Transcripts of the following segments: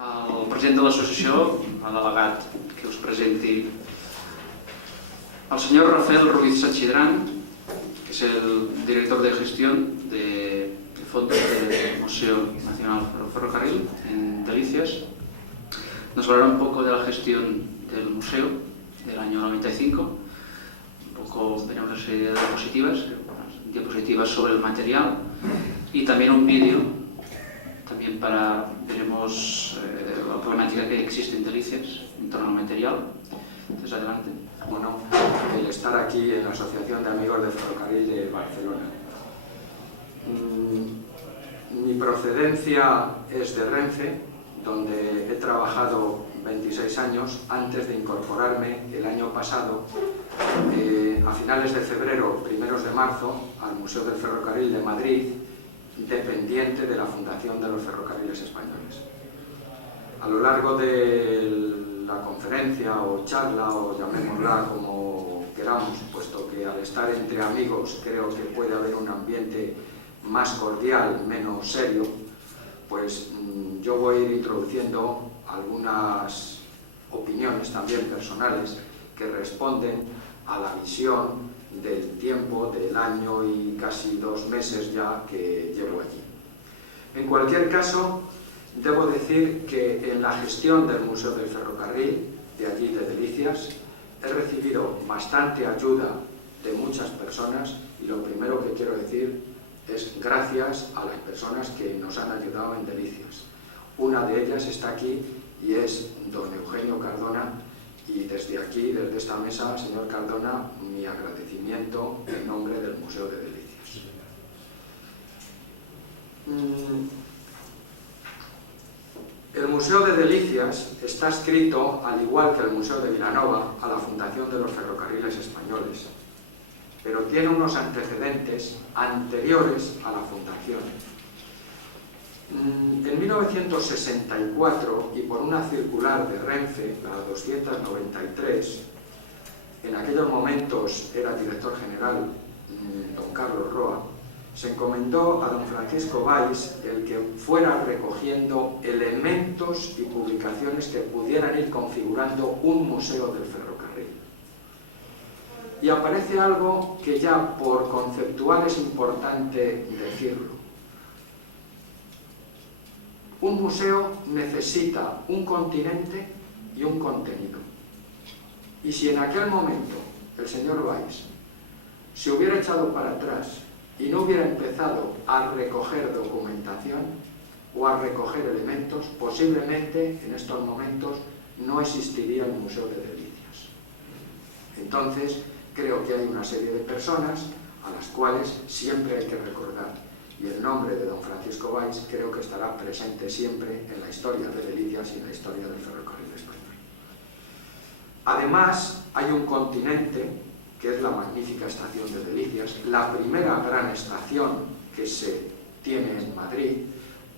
al president de l'associació, al delegat que us presenti el senyor Rafael Ruiz Sachidrán, que es el director de gestión de fondos del Museo Nacional del Ferrocarril en Delicias. Nos hablará un poco de la gestión del museo del año 95, un poco veremos una serie de diapositivas sobre el material y también un vídeo, también veremos la problemática que existe en Delicias en torno al material. Entonces, adelante. Bueno, el estar aquí en la Asociación de Amigos del Ferrocarril de Barcelona. Mi procedencia es de Renfe, donde he trabajado 26 años antes de incorporarme el año pasado, a finales de febrero, primeros de marzo, al Museo del Ferrocarril de Madrid, dependiente de la Fundación de los Ferrocarriles Españoles. A lo largo de la conferencia o charla, o llamémosla como queramos, puesto que al estar entre amigos creo que puede haber un ambiente más cordial, menos serio, pues yo voy a ir introduciendo algunas opiniones también personales que responden a la visión del tiempo, del año y casi 2 meses ya que llevo allí. En cualquier caso, debo decir que en la gestión del Museo del Ferrocarril, de allí de Delicias, he recibido bastante ayuda de muchas personas y lo primero que quiero decir es gracias a las personas que nos han ayudado en Delicias. Una de ellas está aquí y es don Eugenio Cardona, y desde aquí, desde esta mesa, señor Cardona, mi agradecimiento en nombre del Museo de Delicias. El Museo de Delicias está adscrito, al igual que el Museo de Vilanova, a la Fundación de los Ferrocarriles Españoles, pero tiene unos antecedentes anteriores a la fundación. En 1964, y por una circular de Renfe, la 293, en aquellos momentos era director general don Carlos Roa, se encomendó a don Francisco Valls el que fuera recogiendo elementos y publicaciones que pudieran ir configurando un museo del ferrocarril. Y aparece algo que ya por conceptual es importante decirlo. Un museo necesita un continente y un contenido. Y si en aquel momento el señor Valls se hubiera echado para atrás y no hubiera empezado a recoger documentación o a recoger elementos, posiblemente en estos momentos no existiría el Museo de Delicias. Entonces, creo que hay una serie de personas a las cuales siempre hay que recordar. Y el nombre de don Francisco Valls creo que estará presente siempre en la historia de Delicias y en la historia del ferrocarril español. Además, hay un continente que es la magnífica estación de Delicias, la primera gran estación que se tiene en Madrid.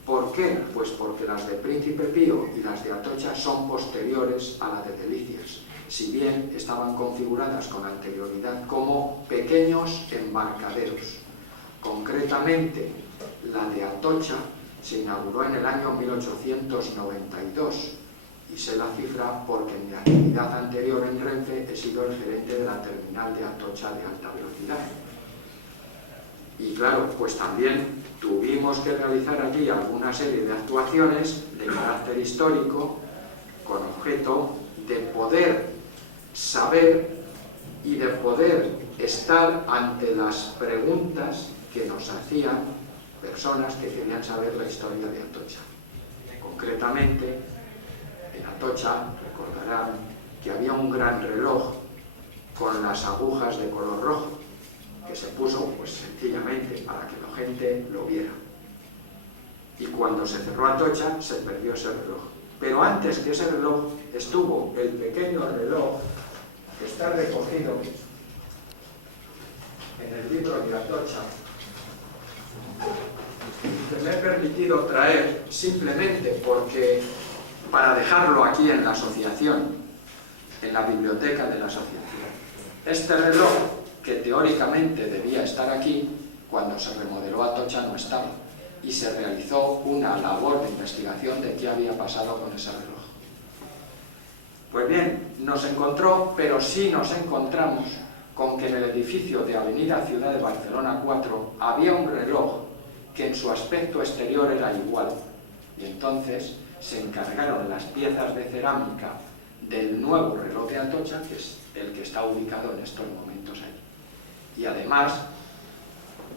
¿Por qué? Pues porque las de Príncipe Pío y las de Atocha son posteriores a la de Delicias, si bien estaban configuradas con anterioridad como pequeños embarcaderos. Concretamente, la de Atocha se inauguró en el año 1892 y sé la cifra porque en mi actividad anterior en Renfe he sido el gerente de la terminal de Atocha de alta velocidad. Y claro, pues también tuvimos que realizar allí alguna serie de actuaciones de carácter histórico con objeto de poder saber y de poder estar ante las preguntas que nos hacían personas que querían saber la historia de Atocha. Concretamente, en Atocha recordarán que había un gran reloj con las agujas de color rojo, que se puso pues sencillamente para que la gente lo viera. Y cuando se cerró Atocha, se perdió ese reloj. Pero antes que ese reloj estuvo el pequeño reloj que está recogido en el libro de Atocha, que me he permitido traer simplemente porque para dejarlo aquí en la asociación, en la biblioteca de la asociación. Este reloj, que teóricamente debía estar aquí, cuando se remodeló Atocha no estaba. y se realizó una labor de investigación de qué había pasado con ese reloj. Pues bien, nos encontró, pero sí nos encontramos con que en el edificio de Avenida Ciudad de Barcelona 4 había un reloj que en su aspecto exterior era igual. Y entonces se encargaron las piezas de cerámica del nuevo reloj de Atocha, que es el que está ubicado en estos momentos ahí. Y además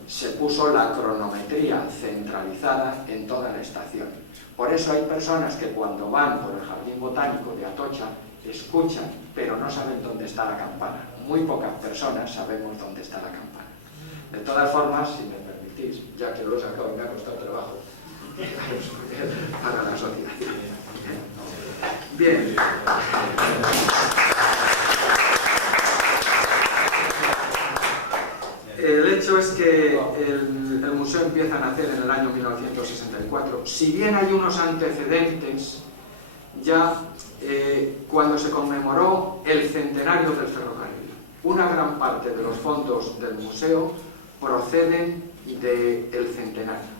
se puso la cronometría centralizada en toda la estación. Por eso hay personas que cuando van por el Jardín Botánico de Atocha escuchan, pero no saben dónde está la campana. Muy pocas personas sabemos dónde está la campana. De todas formas, si me permitís, ya que lo he sacado y me ha costado trabajo para la asociación. Bien. El hecho es que el museo empieza a nacer en el año 1964. Si bien hay unos antecedentes, ya cuando se conmemoró el centenario del ferrocarril, una gran parte de los fondos del museo proceden del centenario.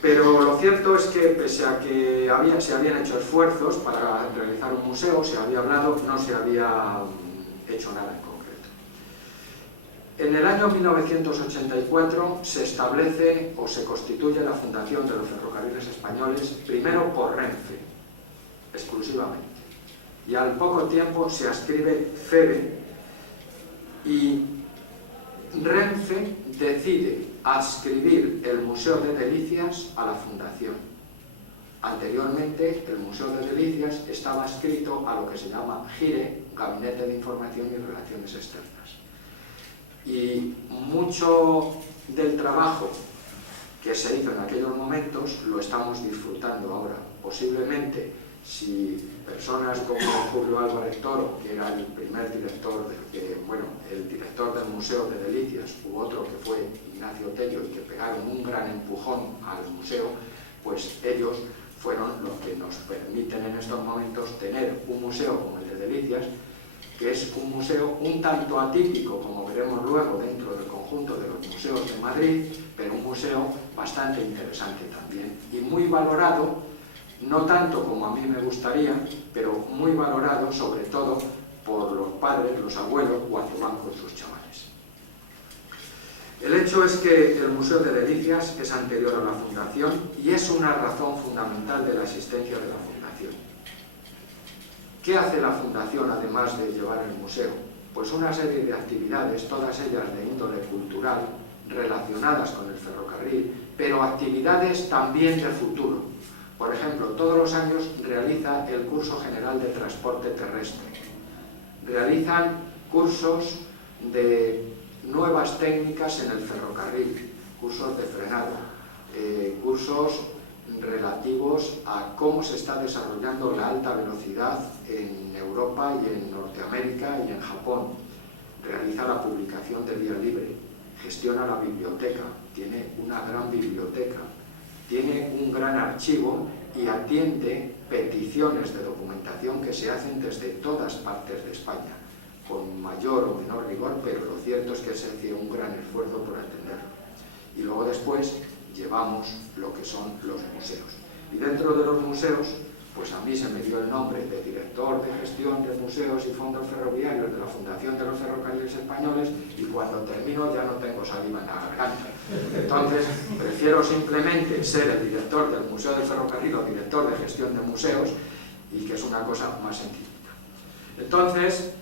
Pero lo cierto es que, pese a que se habían hecho esfuerzos para realizar un museo, se había hablado, no se había hecho nada en concreto. En el año 1984 se establece o se constituye la Fundación de los Ferrocarriles Españoles, primero por Renfe, exclusivamente. Y al poco tiempo se adscribe FEBE y Renfe decide adscribir el Museo de Delicias a la Fundación. Anteriormente, el Museo de Delicias estaba adscrito a lo que se llama GIRE, Gabinete de Información y Relaciones Externas. Y mucho del trabajo que se hizo en aquellos momentos lo estamos disfrutando ahora. Posiblemente, si personas como Julio Álvarez Toro, que era el primer director, el director del Museo de Delicias, u otro que fue Ignacio Tello, y que pegaron un gran empujón al museo, pues ellos fueron los que nos permiten en estos momentos tener un museo como el de Delicias, que es un museo un tanto atípico, como veremos luego, dentro del conjunto de los museos de Madrid, pero un museo bastante interesante también, y muy valorado, no tanto como a mí me gustaría, pero muy valorado sobre todo por los padres, los abuelos, cuando van con sus chavales. El hecho es que el Museo de Delicias es anterior a la Fundación y es una razón fundamental de la existencia de la Fundación. ¿Qué hace la Fundación además de llevar el museo? Pues una serie de actividades, todas ellas de índole cultural, relacionadas con el ferrocarril, pero actividades también de futuro. Por ejemplo, todos los años realiza el Curso General de Transporte Terrestre. Realizan cursos de nuevas técnicas en el ferrocarril, cursos de frenado, cursos relativos a cómo se está desarrollando la alta velocidad en Europa y en Norteamérica y en Japón. Realiza la publicación de Vía Libre, gestiona la biblioteca, tiene una gran biblioteca, tiene un gran archivo y atiende peticiones de documentación que se hacen desde todas partes de España, con mayor o menor rigor, pero lo cierto es que se hace un gran esfuerzo por atenderlo. Y luego después llevamos lo que son los museos. Y dentro de los museos, pues a mí se me dio el nombre de director de gestión de museos y fondos ferroviarios de la Fundación de los Ferrocarriles Españoles, y cuando termino ya no tengo saliva en la garganta. Entonces, prefiero simplemente ser el director del Museo del Ferrocarril o director de gestión de museos, y que es una cosa más sencilla. Entonces,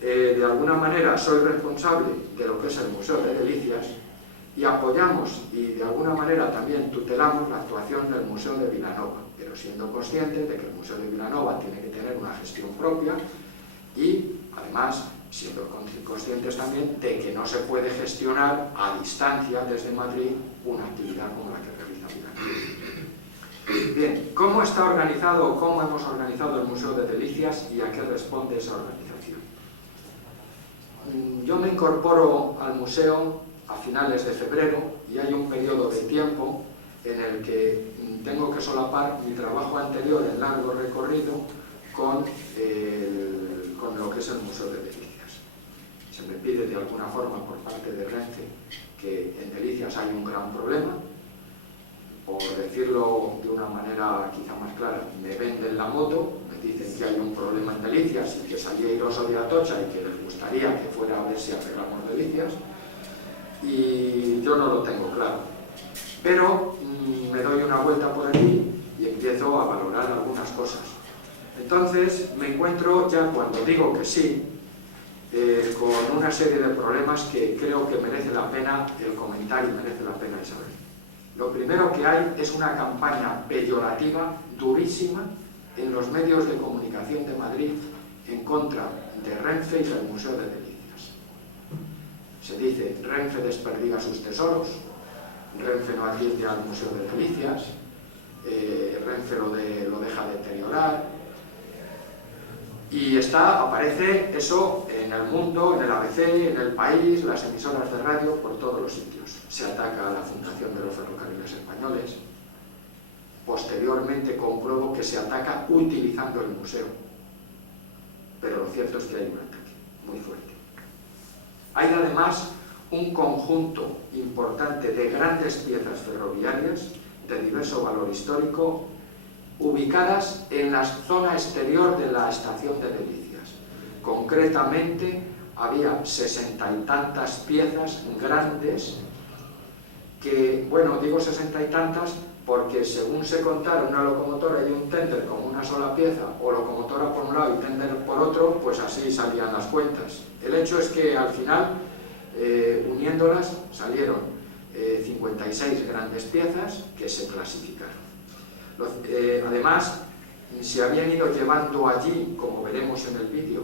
de alguna manera soy responsable de lo que es el Museo de Delicias, y apoyamos y de alguna manera también tutelamos la actuación del Museo de Vilanova, pero siendo conscientes de que el Museo de Vilanova tiene que tener una gestión propia y además siendo conscientes también de que no se puede gestionar a distancia desde Madrid una actividad como la que realiza Vilanova. Bien, ¿cómo está organizado o cómo hemos organizado el Museo de Delicias y a qué responde esa organización? Yo me incorporo al museo a finales de febrero y hay un periodo de tiempo en el que tengo que solapar mi trabajo anterior en largo recorrido con lo que es el Museo de Delicias. Se me pide de alguna forma por parte de Renfe que en Delicias hay un gran problema por decirlo de una manera quizá más clara, me venden la moto, me dicen que hay un problema en Delicias y que salía airoso de Atocha y que les gustaría que fuera a ver si arreglamos Delicias, y yo no lo tengo claro. Pero me doy una vuelta por allí y empiezo a valorar algunas cosas. Entonces me encuentro ya, cuando digo que sí, con una serie de problemas que creo que merece la pena el comentar y merece la pena el saber. Lo primero que hay es una campaña peyorativa durísima en los medios de comunicación de Madrid en contra de Renfe y del Museo de Delicias. Se dice: Renfe desperdiga sus tesoros, Renfe no atiende al Museo de Delicias, Renfe lo deja deteriorar. Y aparece eso en El Mundo, en el ABC, en El País, las emisoras de radio, por todos los sitios. Se ataca a la Fundación de los Ferrocarriles Españoles. Posteriormente compruebo que se ataca utilizando el museo. Pero lo cierto es que hay un ataque muy fuerte. Hay además un conjunto importante de grandes piezas ferroviarias de diverso valor histórico ubicadas en la zona exterior de la estación de Delicias. Concretamente, había 60 y tantas piezas grandes que, bueno, digo 60 y tantas porque según se contara una locomotora y un tender como una sola pieza, o locomotora por un lado y tender por otro, pues así salían las cuentas. El hecho es que al final, uniéndolas, salieron 56 grandes piezas que se clasificaron. Además, se habían ido llevando allí, como veremos en el vídeo,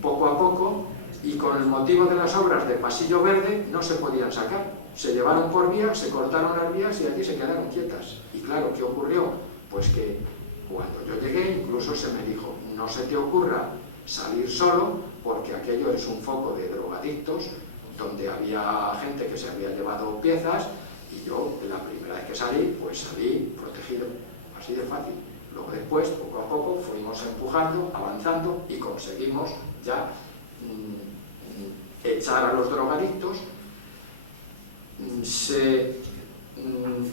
poco a poco, y con el motivo de las obras de Pasillo Verde no se podían sacar. Se llevaron por vía, se cortaron las vías y allí se quedaron quietas. Y claro, ¿qué ocurrió? Pues que cuando yo llegué, incluso se me dijo: no se te ocurra salir solo, porque aquello es un foco de drogadictos, donde había gente que se había llevado piezas. Y yo, la primera vez que salí, pues salí protegido, así de fácil. Luego después, poco a poco, fuimos empujando, avanzando y conseguimos ya echar a los drogadictos. Se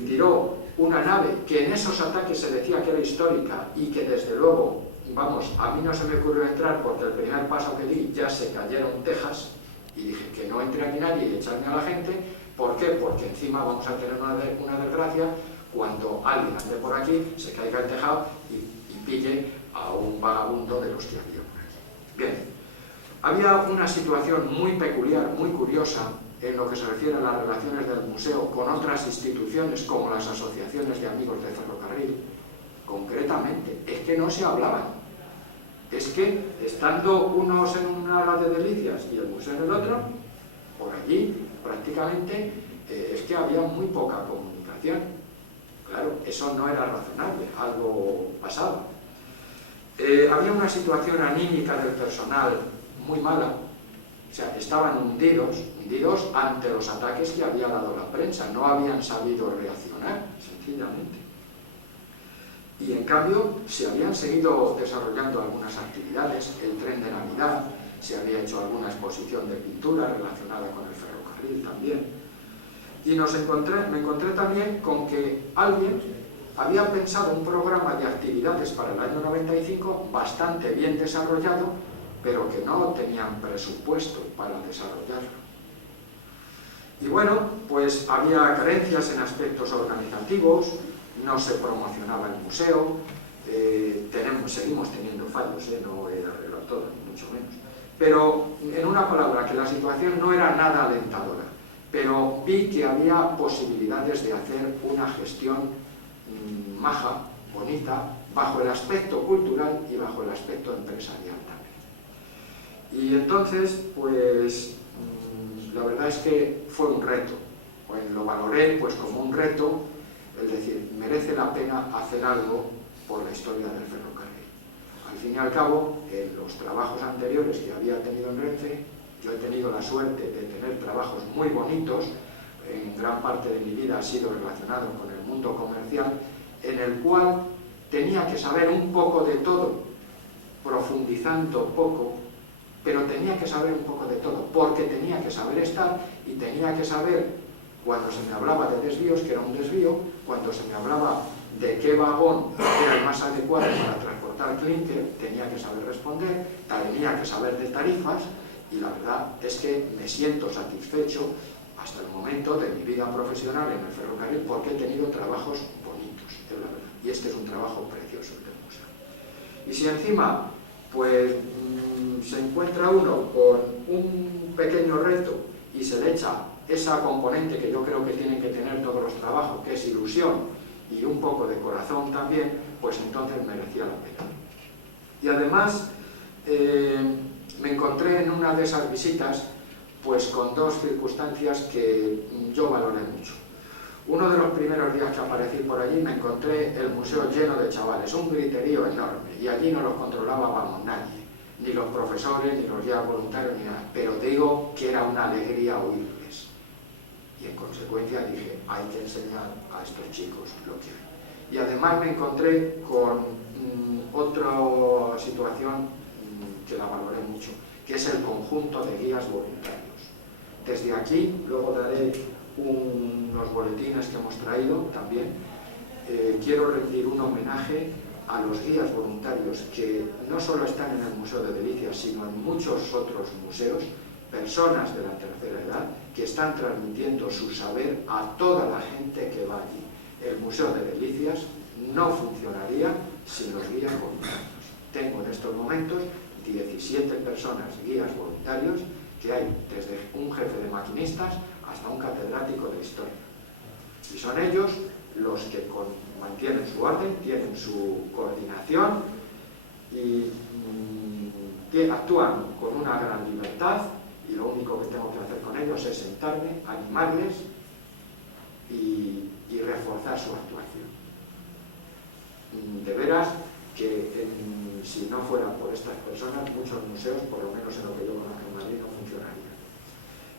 tiró una nave que en esos ataques se decía que era histórica y que desde luego, vamos, a mí no se me ocurrió entrar porque el primer paso que di ya se cayeron tejas y dije que no entre aquí nadie y echarme a la gente. ¿Por qué? Porque encima vamos a tener una desgracia cuando alguien ande por aquí, se caiga el tejado y pille a un vagabundo de los que había por aquí. Bien, había una situación muy peculiar, muy curiosa, en lo que se refiere a las relaciones del museo con otras instituciones como las asociaciones de amigos de ferrocarril. Concretamente, es que no se hablaban. Es que, estando unos en una ala de Delicias y el museo en el otro, por allí prácticamente es que había muy poca comunicación. Claro, eso no era razonable, algo pasaba. Había una situación anímica del personal muy mala, o sea, estaban hundidos ante los ataques que había dado la prensa, no habían sabido reaccionar, sencillamente. Y en cambio se habían seguido desarrollando algunas actividades, el tren de Navidad, se había hecho alguna exposición de pintura relacionada con el ferrocarril también. Y me encontré también con que alguien había pensado un programa de actividades para el año 95 bastante bien desarrollado, pero que no tenían presupuesto para desarrollarlo. Y bueno, pues había carencias en aspectos organizativos, no se promocionaba el museo, seguimos teniendo fallos, no he arreglado todo, ni mucho menos. Pero, en una palabra, que la situación no era nada alentadora, pero vi que había posibilidades de hacer una gestión maja, bonita, bajo el aspecto cultural y bajo el aspecto empresarial también. Y entonces, pues, la verdad es que fue un reto, pues lo valoré pues como un reto, es decir, merece la pena hacer algo por la historia del ferrocarril. Al fin y al cabo, en los trabajos anteriores que había tenido en Renfe, yo he tenido la suerte de tener trabajos muy bonitos, en gran parte de mi vida ha sido relacionado con el mundo comercial, en el cual tenía que saber un poco de todo, profundizando poco, pero tenía que saber un poco de todo, porque tenía que saber estar y tenía que saber cuando se me hablaba de desvíos, que era un desvío, cuando se me hablaba de qué vagón era el más adecuado para transportar clinker, tenía que saber responder, tenía que saber de tarifas, y la verdad es que me siento satisfecho hasta el momento de mi vida profesional en el ferrocarril, porque he tenido trabajos bonitos, es la verdad, y este es un trabajo precioso del museo. Y si encima pues se encuentra uno con un pequeño reto y se le echa esa componente que yo creo que tienen que tener todos los trabajos, que es ilusión y un poco de corazón también, pues entonces merecía la pena. Y además me encontré en una de esas visitas pues con dos circunstancias que yo valoré mucho. Uno de los primeros días que aparecí por allí me encontré el museo lleno de chavales, un griterío enorme, y allí no los controlaba, vamos, nadie, ni los profesores, ni los guías voluntarios, ni nada, pero digo que era una alegría oírles. Y en consecuencia dije, hay que enseñar a estos chicos lo que hay. Y además me encontré con otra situación que la valoré mucho, que es el conjunto de guías voluntarios. Desde aquí, luego daré unos boletines que hemos traído también, quiero rendir un homenaje a los guías voluntarios que no solo están en el Museo de Delicias, sino en muchos otros museos, personas de la tercera edad que están transmitiendo su saber a toda la gente que va allí. El Museo de Delicias no funcionaría sin los guías voluntarios. Tengo en estos momentos 17 personas, guías voluntarios, que hay desde un jefe de maquinistas hasta un catedrático de historia. Y son ellos los que mantienen su orden, tienen su coordinación y actúan con una gran libertad, y lo único que tengo que hacer con ellos es sentarme, animarles y reforzar su actuación. De veras que si no fuera por estas personas, muchos museos, por lo menos en lo que yo conozco en Madrid, no funcionarían.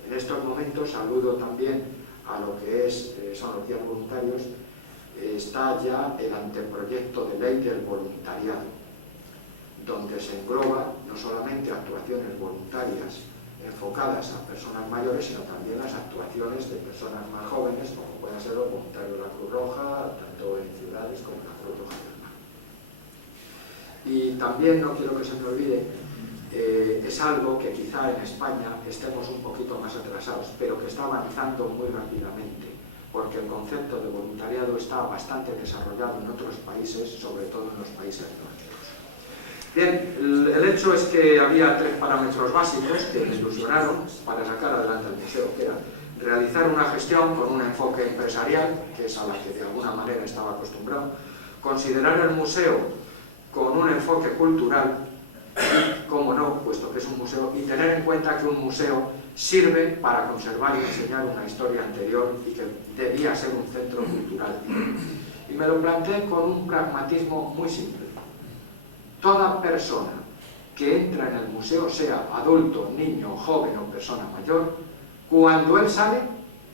En estos momentos saludo también a lo que son los guías voluntarios. Está ya el anteproyecto de ley del voluntariado, donde se engloba no solamente actuaciones voluntarias enfocadas a personas mayores, sino también las actuaciones de personas más jóvenes, como pueden ser los voluntarios de la Cruz Roja, tanto en ciudades como en la Cruz Roja del Mar. Y también, no quiero que se me olvide, es algo que quizá en España estemos un poquito más atrasados, pero que está avanzando muy rápidamente, porque el concepto de voluntariado está bastante desarrollado en otros países, sobre todo en los países nórdicos. Bien, el hecho es que había 3 parámetros básicos que me ilusionaron para sacar adelante el museo, que era realizar una gestión con un enfoque empresarial, que es a la que de alguna manera estaba acostumbrado, considerar el museo con un enfoque cultural, y, como no, puesto que es un museo, y tener en cuenta que un museo sirve para conservar y enseñar una historia anterior y que debía ser un centro cultural. Y me lo planteé con un pragmatismo muy simple. Toda persona que entra en el museo, sea adulto, niño, joven o persona mayor, cuando él sale,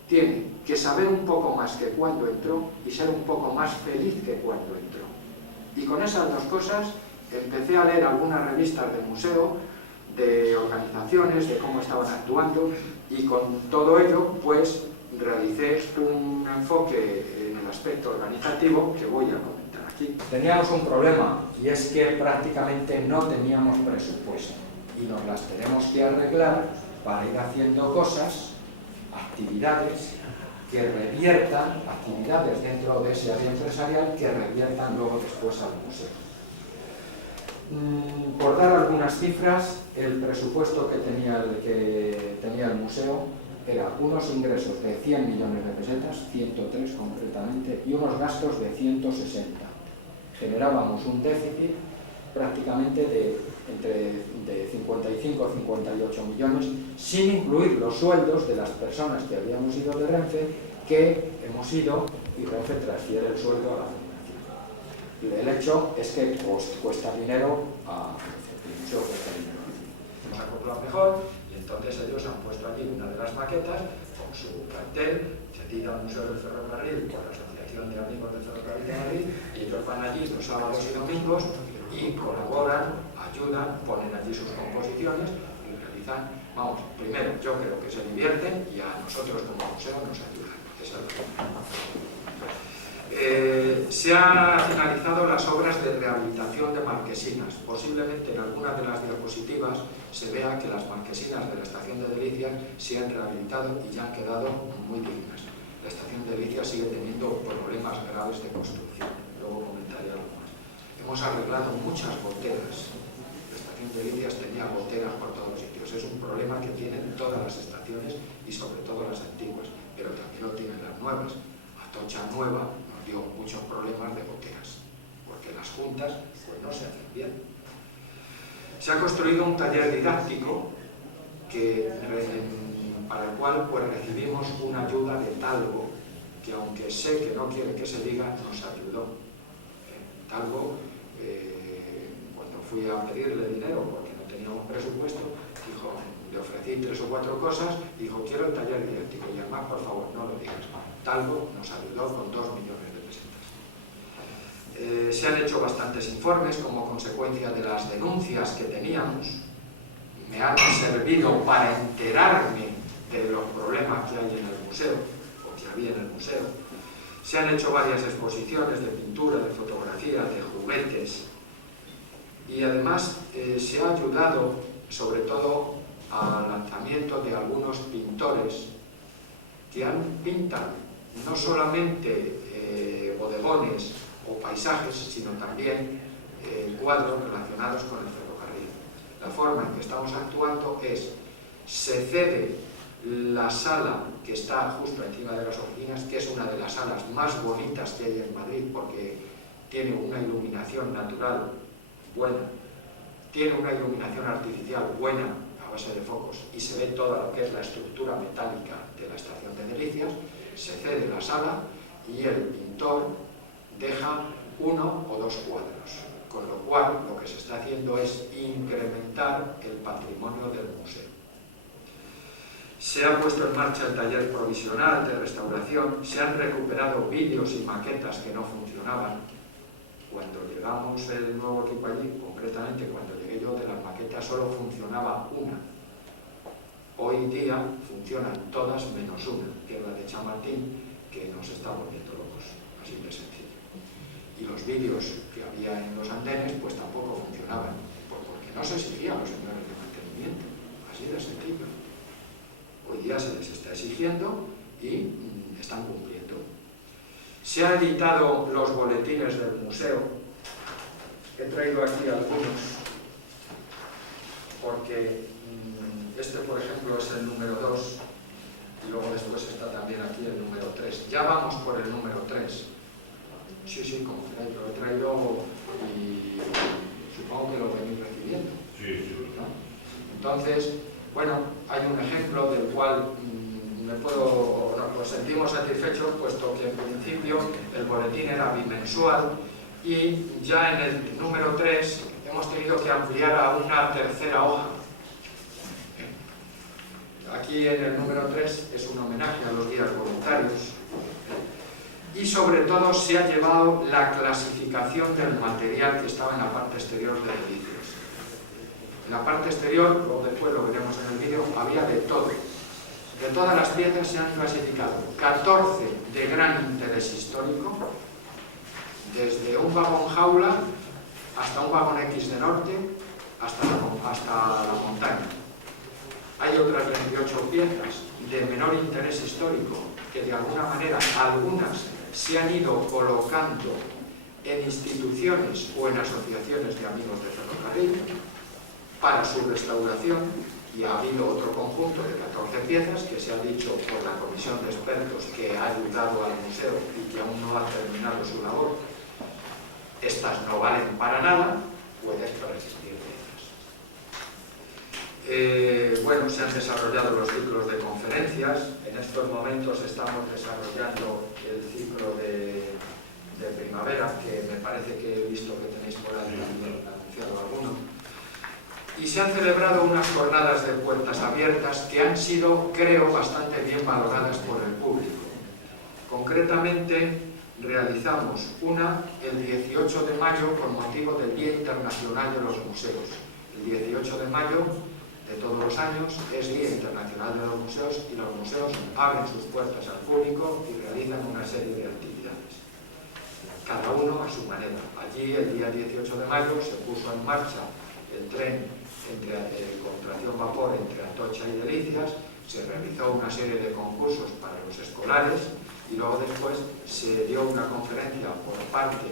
tiene que saber un poco más que cuando entró y ser un poco más feliz que cuando entró. Y con esas dos cosas empecé a leer algunas revistas del museo, de organizaciones, de cómo estaban actuando, y con todo ello pues realicé un enfoque en el aspecto organizativo que voy a comentar aquí. Teníamos un problema, y es que prácticamente no teníamos presupuesto y nos las tenemos que arreglar para ir haciendo cosas, actividades que reviertan, actividades dentro de ese área empresarial que reviertan luego después al museo. Por dar algunas cifras, el presupuesto que tenía el museo era unos ingresos de 100 millones de pesetas, 103 concretamente, y unos gastos de 160. Generábamos un déficit prácticamente de 55 a 58 millones, sin incluir los sueldos de las personas que habíamos ido de Renfe, que hemos ido y Renfe transfiere el sueldo a la federación. El hecho es que cuesta dinero el museo cuesta dinero. Nos acoplamos mejor y entonces ellos han puesto allí una de las maquetas con su plantel, cedida al Museo del Ferrocarril por la Asociación de Amigos del Ferrocarril de Madrid, y ellos van allí los sábados y domingos y colaboran, ayudan, ponen allí sus composiciones y realizan, vamos, primero yo creo que se divierten y a nosotros como museo nos ayudan. Se han finalizado las obras de rehabilitación de marquesinas. Posiblemente en alguna de las diapositivas se vea que las marquesinas de la estación de Delicias se han rehabilitado y ya han quedado muy dignas. La estación de Delicias sigue teniendo problemas graves de construcción. Luego comentaré algo más. Hemos arreglado muchas goteras. La estación de Delicias tenía goteras por todos los sitios. Es un problema que tienen todas las estaciones y sobre todo las antiguas, pero también lo tienen las nuevas. Atocha Nueva nos dio muchos problemas de goteras, porque las juntas pues, no se hacen bien. Se ha construido un taller didáctico para el cual pues, recibimos una ayuda de Talgo, que aunque sé que no quiere que se diga, nos ayudó. Talgo, cuando fui a pedirle dinero porque no teníamos presupuesto, dijo, le ofrecí 3 o 4 cosas, dijo, quiero el taller didáctico, y además, por favor, no lo digas. Talgo nos ayudó con 2 millones de pesetas. Se han hecho bastantes informes como consecuencia de las denuncias que teníamos. Me han servido para enterarme de los problemas que hay en el museo, o que había en el museo. Se han hecho varias exposiciones de pintura, de fotografía, de juguetes. Y además se ha ayudado, sobre todo, al lanzamiento de algunos pintores que han pintado no solamente bodegones o paisajes, sino también cuadros relacionados con el ferrocarril. La forma en que estamos actuando es, se cede la sala que está justo encima de las oficinas, que es una de las salas más bonitas que hay en Madrid, porque tiene una iluminación natural buena, tiene una iluminación artificial buena a base de focos y se ve toda lo que es la estructura metálica de la estación de Delicias. Se cede la sala y el pintor deja 1 o 2 cuadros, con lo cual lo que se está haciendo es incrementar el patrimonio del museo. Se ha puesto en marcha el taller provisional de restauración, se han recuperado vídeos y maquetas que no funcionaban. Cuando llegamos el nuevo equipo allí, concretamente cuando llegué yo, de las maquetas solo funcionaba una. Hoy día funcionan todas menos una, que es la de Chamartín, que nos está volviendo locos, así de sencillo. Y los vídeos que había en los andenes pues tampoco funcionaban, porque no se exigían los señores de mantenimiento, así de sencillo. Hoy día se les está exigiendo y están cumpliendo. Se han editado los boletines del museo. He traído aquí algunos, porque este, por ejemplo, es el número 2, y luego después está también aquí el número 3. Ya vamos por el número 3. Sí, como queráis, lo he traído y supongo que lo venís recibiendo. Sí. ¿No? Entonces, bueno, hay un ejemplo del cual nos sentimos satisfechos, puesto que en principio el boletín era bimensual y ya en el número 3 hemos tenido que ampliar a una 3.ª hoja. Aquí en el número 3 es un homenaje a los guías voluntarios y sobre todo se ha llevado la clasificación del material que estaba en la parte exterior de Delicias. En la parte exterior, luego después lo veremos en el vídeo, había de todo. De todas las piezas se han clasificado 14 de gran interés histórico, desde un vagón jaula hasta un vagón X de norte, hasta la montaña. Hay otras 28 piezas de menor interés histórico que de alguna manera algunas se han ido colocando en instituciones o en asociaciones de amigos de ferrocarril para su restauración, y ha habido otro conjunto de 14 piezas que se ha dicho por la comisión de expertos que ha ayudado al museo y que aún no ha terminado su labor. Estas no valen para nada, puedes prescindir de ellas. Bueno, se han desarrollado los ciclos de conferencias. En estos momentos estamos desarrollando el ciclo de primavera, que me parece que he visto que tenéis por ahí anunciado alguno. Y se han celebrado unas jornadas de puertas abiertas que han sido, creo, bastante bien valoradas por el público. Concretamente, realizamos una el 18 de mayo con motivo del Día Internacional de los Museos. El 18 de mayo de todos los años, es Día Internacional de los Museos y los museos abren sus puertas al público y realizan una serie de actividades, cada uno a su manera. Allí, el día 18 de mayo, se puso en marcha el tren con tracción vapor entre Atocha y Delicias, se realizó una serie de concursos para los escolares y luego después se dio una conferencia por parte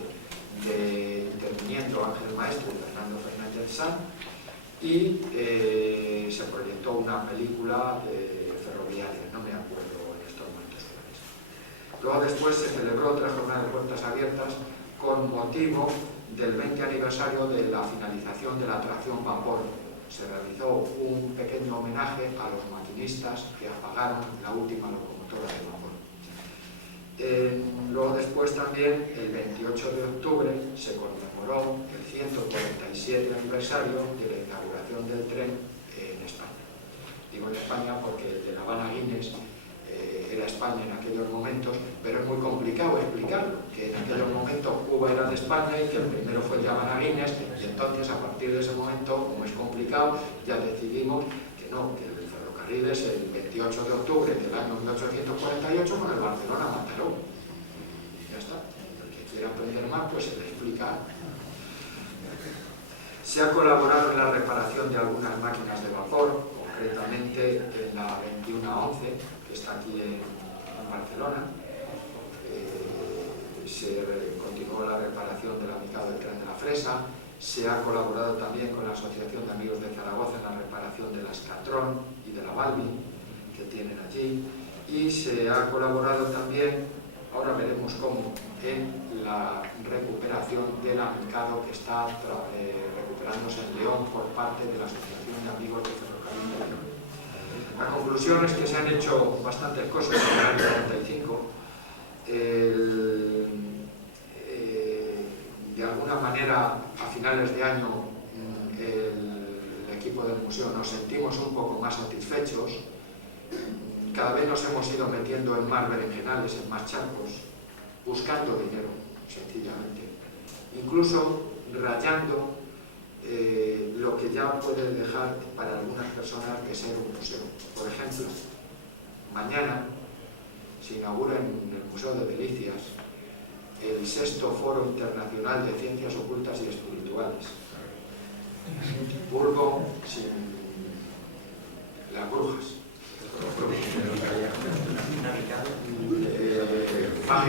de interviniendo Ángel Maestro y Fernando Fernández Sanz y se proyectó una película ferroviaria, no me acuerdo en estos momentos cuál es. Luego después se celebró otra jornada de puertas abiertas con motivo del 20 aniversario de la finalización de la tracción vapor. Se realizó un pequeño homenaje a los maquinistas que apagaron la última locomotora de vapor. Luego después también, el 28 de octubre, se conmemoró el 147 aniversario de la inauguración del tren en España. Digo en España porque el de La Habana a Guinness era España en aquellos momentos, pero es muy complicado explicarlo, que en aquellos momentos Cuba era de España y que el primero fue el de La Habana a Guinness, y entonces a partir de ese momento, como es complicado, ya decidimos que no, que el ferrocarril es el 28 de octubre del año 1848 con el Barcelona-Mataró. Ya está. El que quiera aprender más, pues se le explica. Se ha colaborado en la reparación de algunas máquinas de vapor, concretamente en la 2111, que está aquí en Barcelona. Se continuó la reparación del Amicado del Tren de la Fresa. Se ha colaborado también con la Asociación de Amigos de Zaragoza en la reparación de la Escatrón y de la Balbi, que tienen allí. Y se ha colaborado también, ahora veremos cómo, en la recuperación del Amicado que está recuperándose en León por parte de la Asociación de Amigos de Ferrocarril de León. La conclusión es que se han hecho bastantes cosas en el año 95. De alguna manera, a finales de año, el equipo del museo nos sentimos un poco más satisfechos. Cada vez nos hemos ido metiendo en más berenjenales, en más charcos, buscando dinero, sencillamente. Incluso rayando lo que ya puede dejar para algunas personas de ser un museo. Por ejemplo, mañana se inaugura en el Museo de Delicias el 6º Foro Internacional de Ciencias Ocultas y Espirituales. Burgo sin las brujas.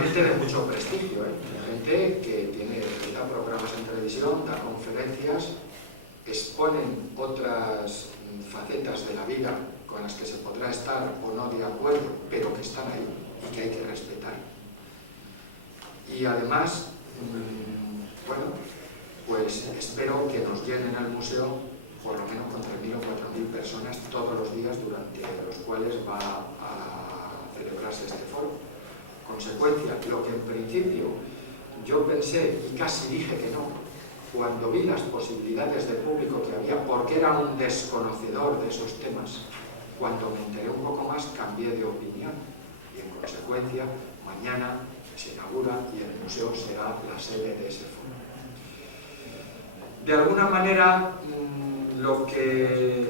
Gente de mucho prestigio, gente que da programas en televisión, da conferencias, exponen otras facetas de la vida con las que se podrá estar o no de acuerdo, pero que están ahí y que hay que respetar. Y además, bueno, pues espero que nos llenen al museo por lo menos con 3.000 o 4.000 personas todos los días durante los cuales va a celebrarse este foro. Consecuencia, lo que en principio yo pensé y casi dije que no, cuando vi las posibilidades de público que había, porque era un desconocedor de esos temas, cuando me enteré un poco más cambié de opinión y en consecuencia mañana se inaugura y el museo será la sede de ese foro. De alguna manera, lo que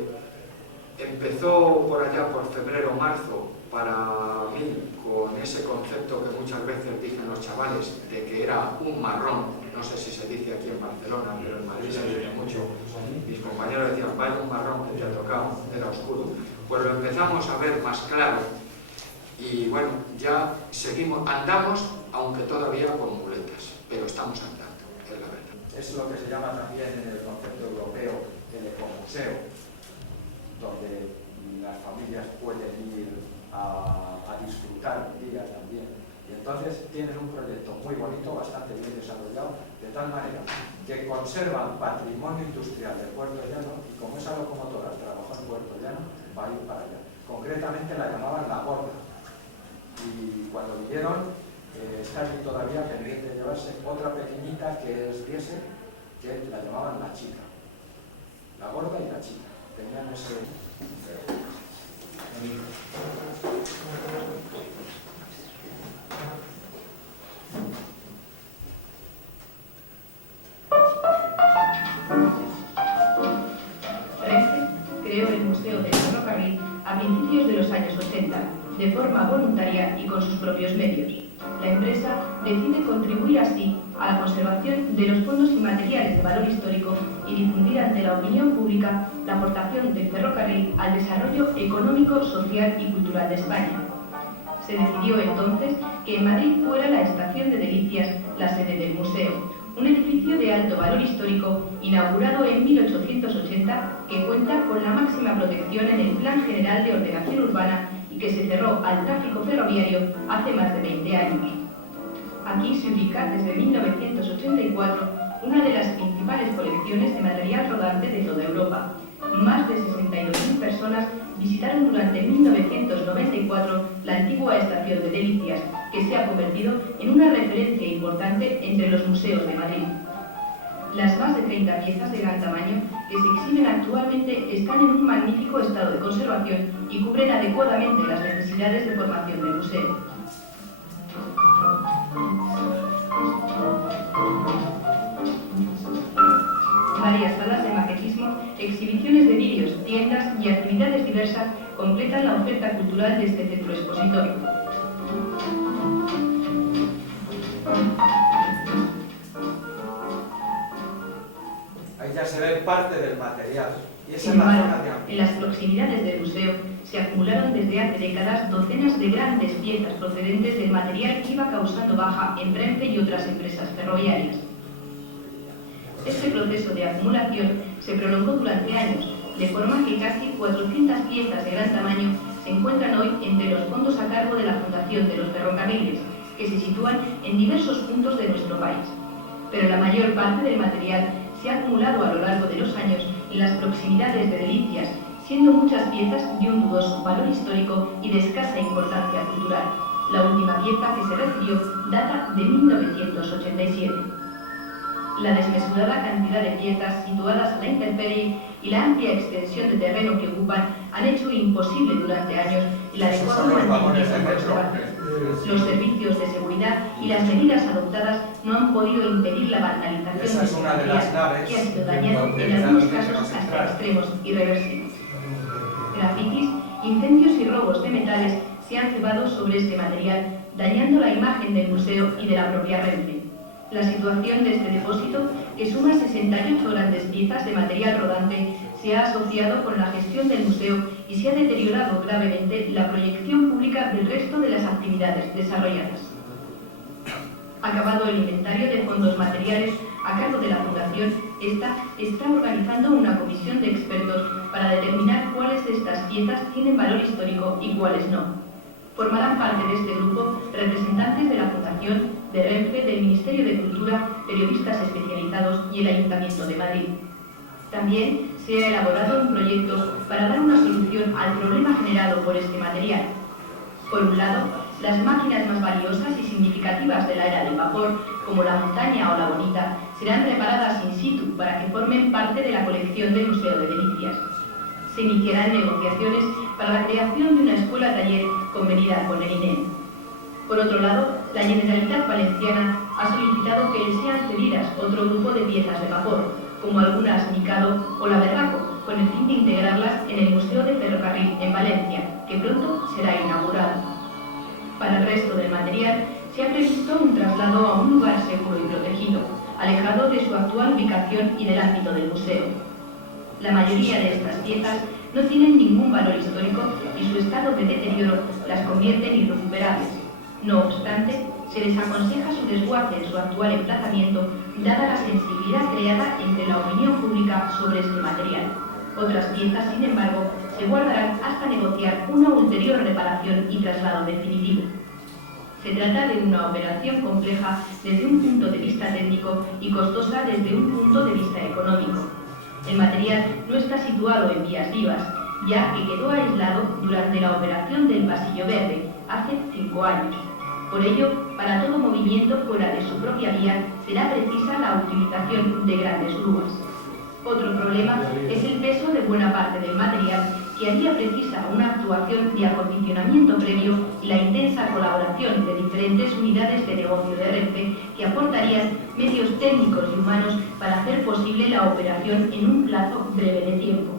empezó por allá por febrero o marzo para mí con ese concepto que muchas veces dicen los chavales de que era un marrón, no sé si se dice aquí en Barcelona, pero en Madrid se dice mucho, mis compañeros decían, vaya un marrón que te ha tocado, era oscuro, pues lo empezamos a ver más claro y bueno, ya seguimos, andamos, aunque todavía con muletas, pero estamos andando, es la verdad. Es lo que se llama también en el concepto europeo el ecomuseo, donde las familias pueden ir a disfrutar un día también. Y entonces tienen un proyecto muy bonito, bastante bien desarrollado, de tal manera que conservan patrimonio industrial del Puerto Llano y como esa locomotora trabajó en Puerto Llano, va a ir para allá. Concretamente la llamaban La Gorda. Y cuando vinieron, está allí todavía pendiente de llevarse otra pequeñita que es diésel, que la llamaban La Chica. La Gorda y La Chica. Tenían ese... Creo en a principios de los años 80, de forma voluntaria y con sus propios medios. La empresa decide contribuir así a la conservación de los fondos inmateriales de valor histórico y difundir ante la opinión pública la aportación del ferrocarril al desarrollo económico, social y cultural de España. Se decidió entonces que en Madrid fuera la estación de Delicias la sede del museo, un edificio de alto valor histórico inaugurado en 1880 que cuenta con la máxima protección en el Plan General de Ordenación Urbana y que se cerró al tráfico ferroviario hace más de 20 años. Aquí se ubica desde 1984 una de las principales colecciones de material rodante de toda Europa. Más de 62.000 personas visitaron durante 1994 la antigua estación de Delicias, que se ha convertido en una referencia importante entre los museos de Madrid. Las más de 30 piezas de gran tamaño que se exhiben actualmente están en un magnífico estado de conservación y cubren adecuadamente las necesidades de formación del museo. Varias salas de maquetismo, exhibiciones de vídeos, tiendas y actividades diversas completan la oferta cultural de este centro expositorio. Ahí ya se ve parte del material. Y esa Sin es la embargo, zona de... en las proximidades del museo se acumularon desde hace décadas docenas de grandes piezas procedentes del material que iba causando baja en Renfe y otras empresas ferroviarias. Este proceso de acumulación se prolongó durante años, de forma que casi 400 piezas de gran tamaño se encuentran hoy entre los fondos a cargo de la Fundación de los Ferrocarriles, que se sitúan en diversos puntos de nuestro país. Pero la mayor parte del material se ha acumulado a lo largo de los años en las proximidades de Delicias, siendo muchas piezas de un dudoso valor histórico y de escasa importancia cultural. La última pieza que se recibió data de 1987. La desmesurada cantidad de piezas situadas a la intemperie y la amplia extensión de terreno que ocupan han hecho imposible durante años el adecuado mantenimiento y conservación. Los servicios de seguridad y las medidas adoptadas no han podido impedir la vandalización de este material, que ha sido dañado en algunos casos hasta extremos irreversibles. Grafitis, incendios y robos de metales se han cebado sobre este material, dañando la imagen del museo y de la propia Renfe. La situación de este depósito, que suma 68 grandes piezas de material rodante, se ha asociado con la gestión del museo y se ha deteriorado gravemente la proyección pública del resto de las actividades desarrolladas. Acabado el inventario de fondos materiales a cargo de la Fundación, esta está organizando una comisión de expertos para determinar cuáles de estas piezas tienen valor histórico y cuáles no. Formarán parte de este grupo representantes de la Fundación, de Renfe, del Ministerio de Cultura, periodistas especializados y el Ayuntamiento de Madrid. También se ha elaborado un proyecto para dar una solución al problema generado por este material. Por un lado, las máquinas más valiosas y significativas de la era del vapor, como la Montaña o la Bonita, serán reparadas in situ para que formen parte de la colección del Museo de Delicias. Se iniciarán negociaciones para la creación de una escuela-taller convenida con el INEM. Por otro lado, la Generalitat Valenciana ha solicitado que le sean cedidas otro grupo de piezas de vapor, como algunas Mikado o la Berraco, con el fin de integrarlas en el Museo de Ferrocarril en Valencia, que pronto será inaugurado. Para el resto del material, se ha previsto un traslado a un lugar seguro y protegido, alejado de su actual ubicación y del ámbito del museo. La mayoría de estas piezas no tienen ningún valor histórico y su estado de deterioro las convierte en irrecuperables. No obstante, se les aconseja su desguace en su actual emplazamiento, dada la sensibilidad creada entre la opinión pública sobre este material. Otras piezas, sin embargo, se guardarán hasta negociar una ulterior reparación y traslado definitivo. Se trata de una operación compleja desde un punto de vista técnico y costosa desde un punto de vista económico. El material no está situado en vías vivas, ya que quedó aislado durante la operación del Pasillo Verde, hace 5 años. Por ello, para todo movimiento fuera de su propia vía, será precisa la utilización de grandes grúas. Otro problema es el peso de buena parte del material, que haría precisa una actuación de acondicionamiento previo y la intensa colaboración de diferentes unidades de negocio de Renfe que aportarían medios técnicos y humanos para hacer posible la operación en un plazo breve de tiempo.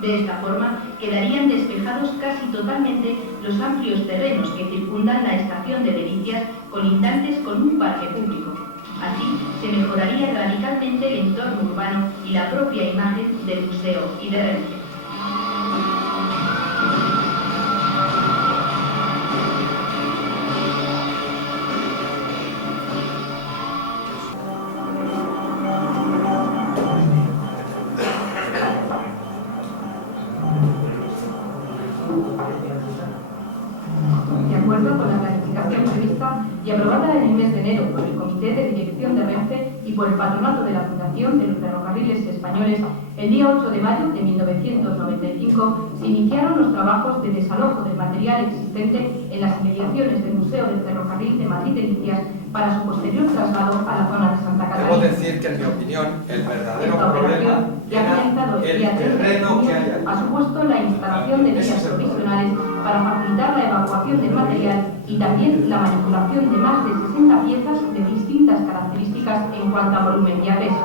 De esta forma, quedarían despejados casi totalmente los amplios terrenos que circundan la estación de Delicias, colindantes con un parque público. Así, se mejoraría radicalmente el entorno urbano y la propia imagen del museo y de Renfe. De acuerdo con la planificación prevista y aprobada en el mes de enero por el Comité de Dirección de Renfe y por el Patronato de la Fundación de los Ferrocarriles Españoles, el día 8 de mayo de 1995 se iniciaron los trabajos de desalojo del material existente en las inmediaciones del Museo del Ferrocarril de Madrid-Delicias para su posterior traslado a la zona de Santa Catalina. Debo decir que, en mi opinión, el verdadero Esta problema operación, ya finalizado el el día 30 de terreno que junio, hay allí. ha supuesto la instalación de vías provisionales para facilitar la evacuación del material y también la manipulación de más de 60 piezas de distintas características en cuanto a volumen y a peso.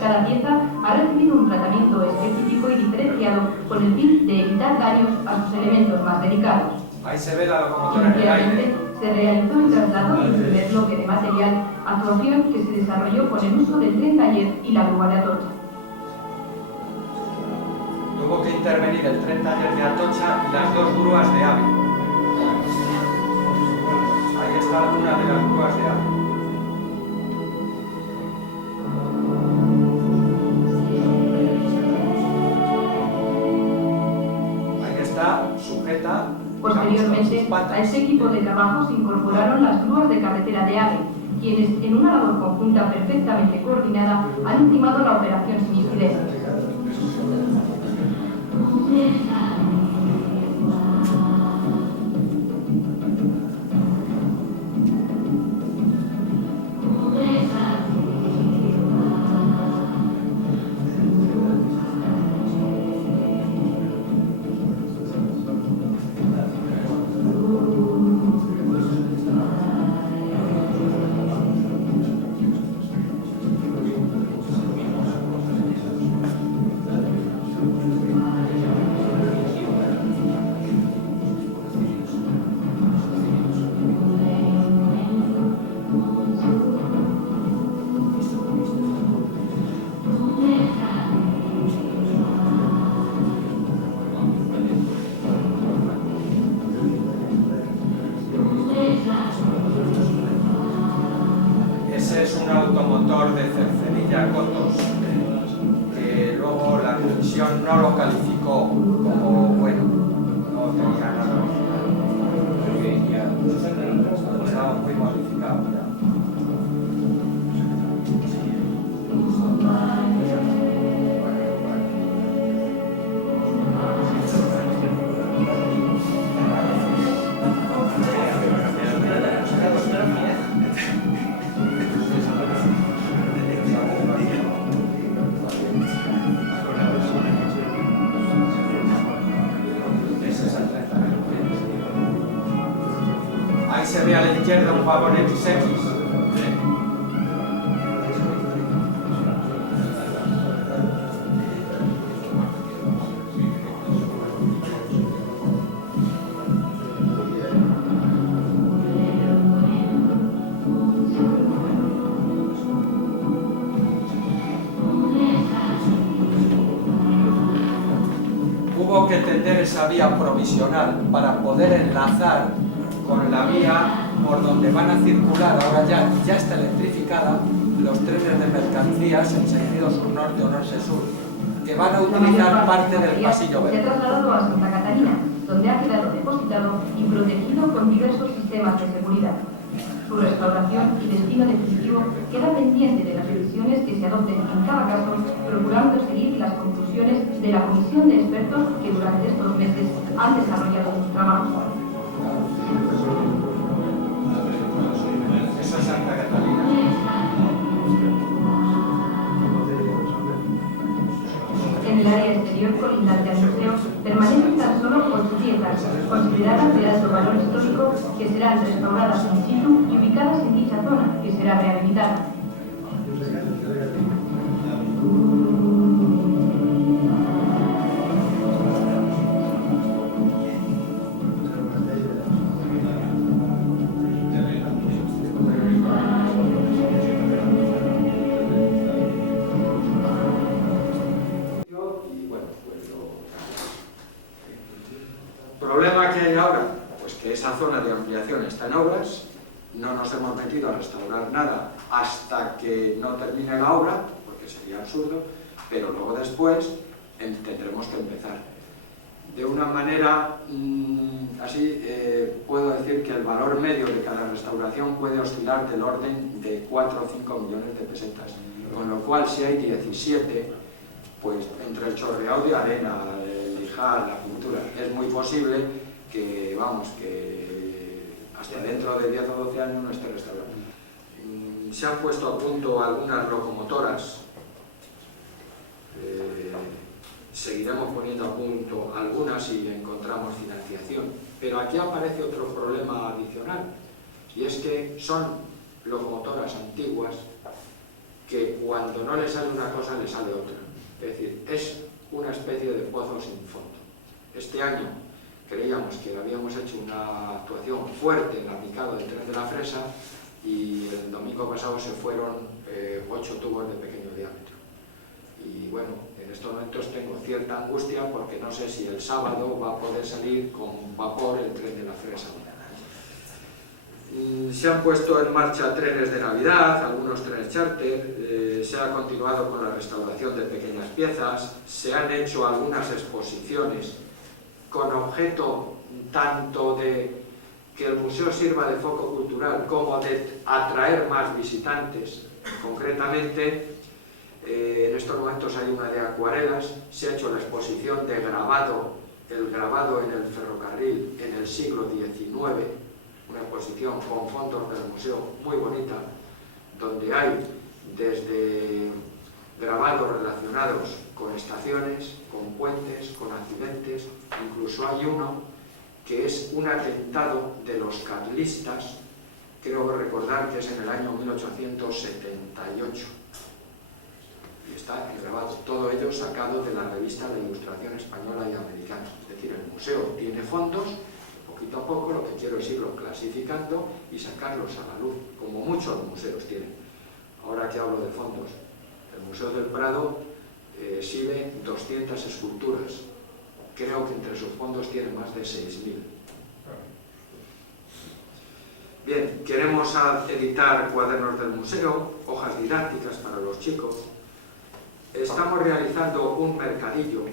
Cada pieza ha recibido un tratamiento específico y diferenciado con el fin de evitar daños a sus elementos más delicados. Ahí se ve la locomotora en el aire. Inicialmente se realizó el traslado del primer bloque de material, actuación que se desarrolló con el uso del tren taller y la grúa de Atocha. Tuvo que intervenir el tren taller de Atocha y las dos grúas de AVE. Ahí está una de las grúas de AVE. Ahí está, sujeta. Posteriormente, a ese equipo de trabajo se incorporaron las grúas de carretera de AVE, quienes, en una labor conjunta perfectamente coordinada, han ultimado la operación sin incidentes. Ese es un automotor de Cercedilla Cotos, que luego la comisión no lo calificó como bueno, no tenía nada original. Estaba muy modificado ya. Ahí se ve a la izquierda un vagón XX. Hubo que tender esa vía provisional para poder enlazar con la vía por donde van a circular, ahora ya está electrificada, los trenes de mercancías en sentido sur-norte o norte-sur, que van a utilizar parte del pasillo Se ha verde. trasladado a Santa Catalina, donde ha quedado depositado y protegido con diversos sistemas de seguridad. Su restauración y destino definitivo queda pendiente de las decisiones que se adopten en cada caso, procurando seguir las conclusiones de la comisión de expertos que durante estos meses han desarrollado sus trabajos. Eso es Santa Catalina. En el área exterior colindante al museo permanecen tan solo 8 piezas, consideradas de alto valor histórico, que serán restauradas in situ y ubicadas en dicha zona, que será rehabilitada. que esa zona de ampliación está en obras, no nos hemos metido a restaurar nada hasta que no termine la obra, porque sería absurdo, pero luego después tendremos que empezar. De una manera así, puedo decir que el valor medio de cada restauración puede oscilar del orden de 4 o 5 millones de pesetas, con lo cual si hay 17, pues entre el chorreado de arena, el lijar, la pintura, es muy posible que, vamos, que hasta dentro de 10 o 12 años no esté restaurado. Se han puesto a punto algunas locomotoras, seguiremos poniendo a punto algunas si encontramos financiación, pero aquí aparece otro problema adicional, y es que son locomotoras antiguas que cuando no le sale una cosa le sale otra, es decir, es una especie de pozo sin fondo. Este año creíamos que habíamos hecho una actuación fuerte en la picada del tren de la Fresa y el domingo pasado se fueron 8 tubos de pequeño diámetro. Y bueno, en estos momentos tengo cierta angustia porque no sé si el sábado va a poder salir con vapor el tren de la Fresa. Se han puesto en marcha trenes de Navidad, algunos trenes charter, se ha continuado con la restauración de pequeñas piezas, se han hecho algunas exposiciones con objeto tanto de que el museo sirva de foco cultural como de atraer más visitantes. Concretamente, en estos momentos hay una de acuarelas, se ha hecho la exposición de grabado, el grabado en el ferrocarril en el siglo XIX, una exposición con fondos del museo muy bonita, donde hay desde grabados relacionados con estaciones, con puentes, con accidentes, incluso hay uno que es un atentado de los carlistas, creo recordar que es en el año 1878. Y está grabado, todo ello sacado de la revista de Ilustración Española y Americana. Es decir, el museo tiene fondos, poquito a poco lo que quiero es irlos clasificando y sacarlos a la luz, como muchos museos tienen. Ahora que hablo de fondos, el Museo del Prado exhibe 200 esculturas. Creo que entre sus fondos tiene más de 6.000. Bien, queremos editar cuadernos del museo, hojas didácticas para los chicos. Estamos realizando un mercadillo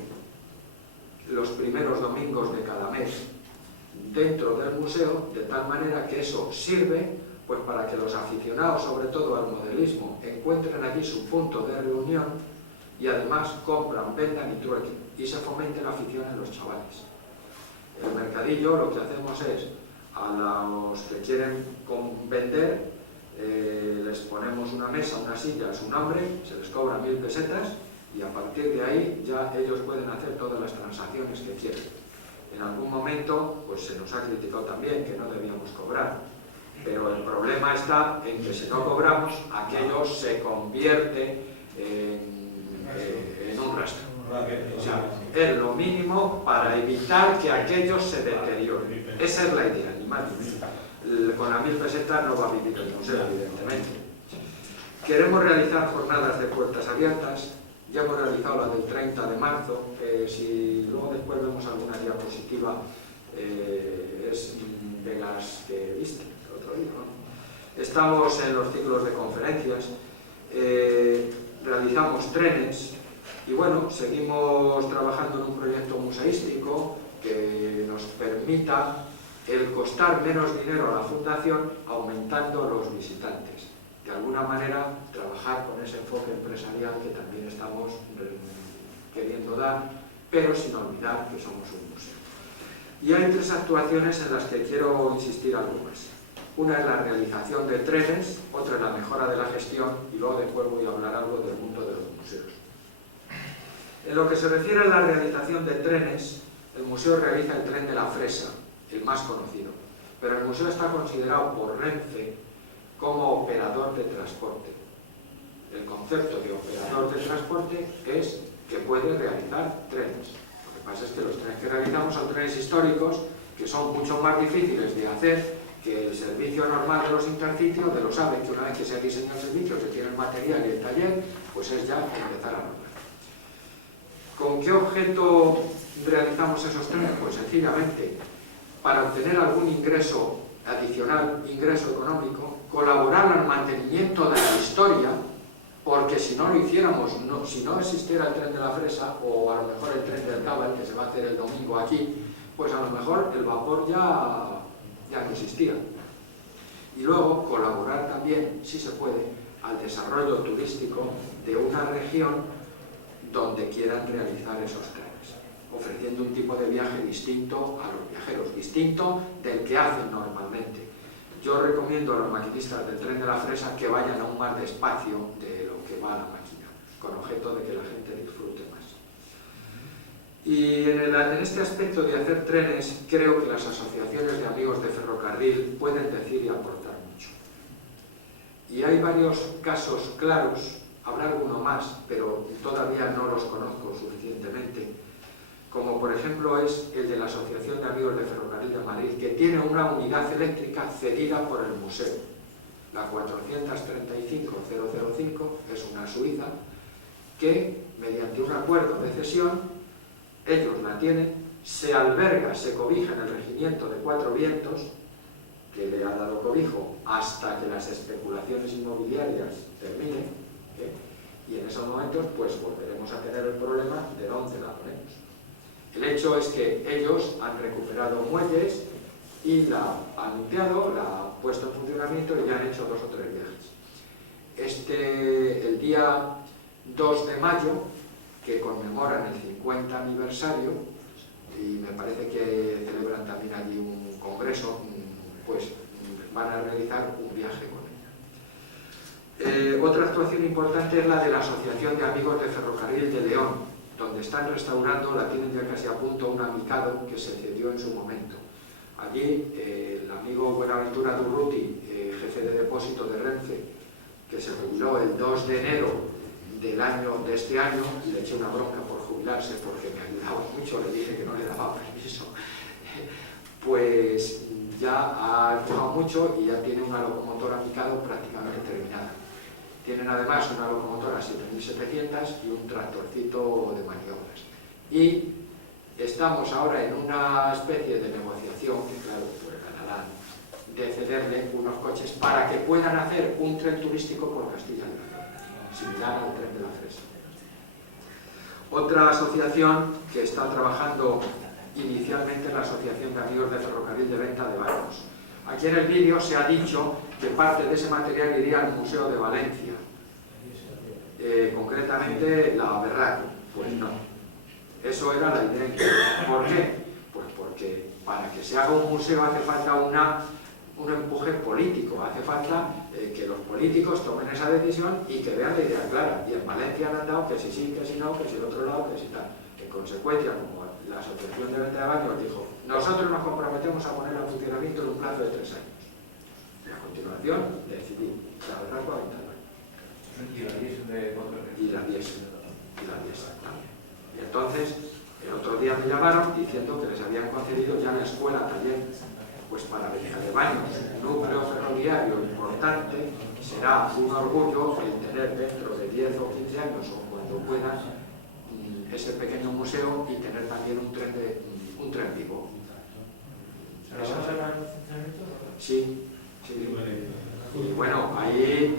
los primeros domingos de cada mes dentro del museo, de tal manera que eso sirve pues para que los aficionados, sobre todo al modelismo, encuentren allí su punto de reunión y además compran, vendan y truequen y se fomente la afición en los chavales. El mercadillo lo que hacemos es a los que quieren vender les ponemos una mesa, una silla, su nombre, se les cobra 1000 pesetas y a partir de ahí ya ellos pueden hacer todas las transacciones que quieren. En algún momento pues se nos ha criticado también que no debíamos cobrar, pero el problema está en que si no cobramos, aquello se convierte en un rastro. O sea, es lo mínimo para evitar que aquello se deteriore. Esa es la idea, ni más ni menos. Con las 1000 pesetas no va a vivir el museo, evidentemente. Queremos realizar jornadas de puertas abiertas. Ya hemos realizado la del 30 de marzo. Si luego después vemos alguna diapositiva, es de las que viste el otro día, ¿no? Estamos en los ciclos de conferencias, realizamos trenes y bueno, seguimos trabajando en un proyecto museístico que nos permita el costar menos dinero a la fundación aumentando los visitantes. De alguna manera trabajar con ese enfoque empresarial que también estamos queriendo dar, pero sin olvidar que somos un museo. Y hay 3 actuaciones en las que quiero insistir algo más. Una es la realización de trenes, otra es la mejora de la gestión y luego después voy a hablar algo del mundo de los museos. En lo que se refiere a la realización de trenes, el museo realiza el tren de la Fresa, el más conocido, pero el museo está considerado por Renfe como operador de transporte. El concepto de operador de transporte es que puede realizar trenes. Lo que pasa es que los trenes que realizamos son trenes históricos que son mucho más difíciles de hacer que el servicio normal de los Intercity, de los AVE, que una vez que se ha diseñado el servicio, se tiene el material y el taller, pues es ya empezar a rodar. ¿Con qué objeto realizamos esos trenes? Pues sencillamente para obtener algún ingreso adicional, ingreso económico, colaborar al mantenimiento de la historia, porque si no lo hiciéramos, si no existiera el tren de la Fresa, o a lo mejor el tren del Cava, que se va a hacer el domingo aquí, pues a lo mejor el vapor ya no existía. Y luego colaborar también, si se puede, al desarrollo turístico de una región donde quieran realizar esos trenes, ofreciendo un tipo de viaje distinto a los viajeros, distinto del que hacen normalmente. Yo recomiendo a los maquinistas del tren de la Fresa que vayan aún más despacio de lo que va la máquina, con objeto de que la gente disfrute más. Y en este aspecto de hacer trenes, creo que las asociaciones de amigos de ferrocarril pueden decir y aportar mucho. Y hay varios casos claros, habrá alguno más, pero todavía no los conozco suficientemente, como por ejemplo es el de la Asociación de Amigos de Ferrocarril de Madrid, que tiene una unidad eléctrica cedida por el museo. La 435-005 es una suiza que, mediante un acuerdo de cesión, ellos la tienen, se alberga, se cobija en el regimiento de Cuatro Vientos, que le ha dado cobijo hasta que las especulaciones inmobiliarias terminen, y en esos momentos pues volveremos a tener el problema de dónde la ponemos. El hecho es que ellos han recuperado muelles y la han limpiado, la han puesto en funcionamiento y ya han hecho 2 o 3 viajes. El día 2 de mayo, que conmemoran el 50 aniversario, y me parece que celebran también allí un congreso, pues van a realizar un viaje con ella. Otra actuación importante es la de la Asociación de Amigos de Ferrocarril de León, donde están restaurando, la tienen ya casi a punto, un Mikado que se cedió en su momento. Allí el amigo Buenaventura Durruti, jefe de depósito de Renfe, que se jubiló el 2 de enero de este año, y le eché una bronca por jubilarse porque me ayudaba mucho, le dije que no le daba permiso, pues ya ha empujado mucho y ya tiene una locomotora Mikado prácticamente terminada. Tienen además una locomotora 7700 y un tractorcito de maniobras. Y estamos ahora en una especie de negociación, que claro, pues ganarán, de cederle unos coches para que puedan hacer un tren turístico por Castilla y León, similar al tren de la Fresa. Otra asociación que está trabajando inicialmente es la Asociación de Amigos de Ferrocarril de Venta de Barcos. Aquí en el vídeo se ha dicho que parte de ese material iría al Museo de Valencia, concretamente la Berraco. Pues no, eso era la idea. ¿Por qué? Pues porque para que se haga un museo hace falta un empuje político, hace falta que los políticos tomen esa decisión y que vean la idea clara. Y en Valencia han dado que si sí, que si no, que si el otro lado, que si tal. En consecuencia, como la Asociación de Venta de Baños dijo, nosotros nos comprometemos a poner en funcionamiento en un plazo de 3 años. Y a continuación decidí, la verdad, 40 años. Y la diésel de 4 Y la diésel también. Y entonces, el otro día me llamaron diciendo que les habían concedido ya la escuela taller, pues para Venta de Baños, núcleo ferroviario importante, será un orgullo el tener dentro de 10 o 15 años o cuando puedan ese pequeño museo y tener también un tren vivo. ¿Se lo vas a salvar en funcionamiento? Sí. Y bueno, ahí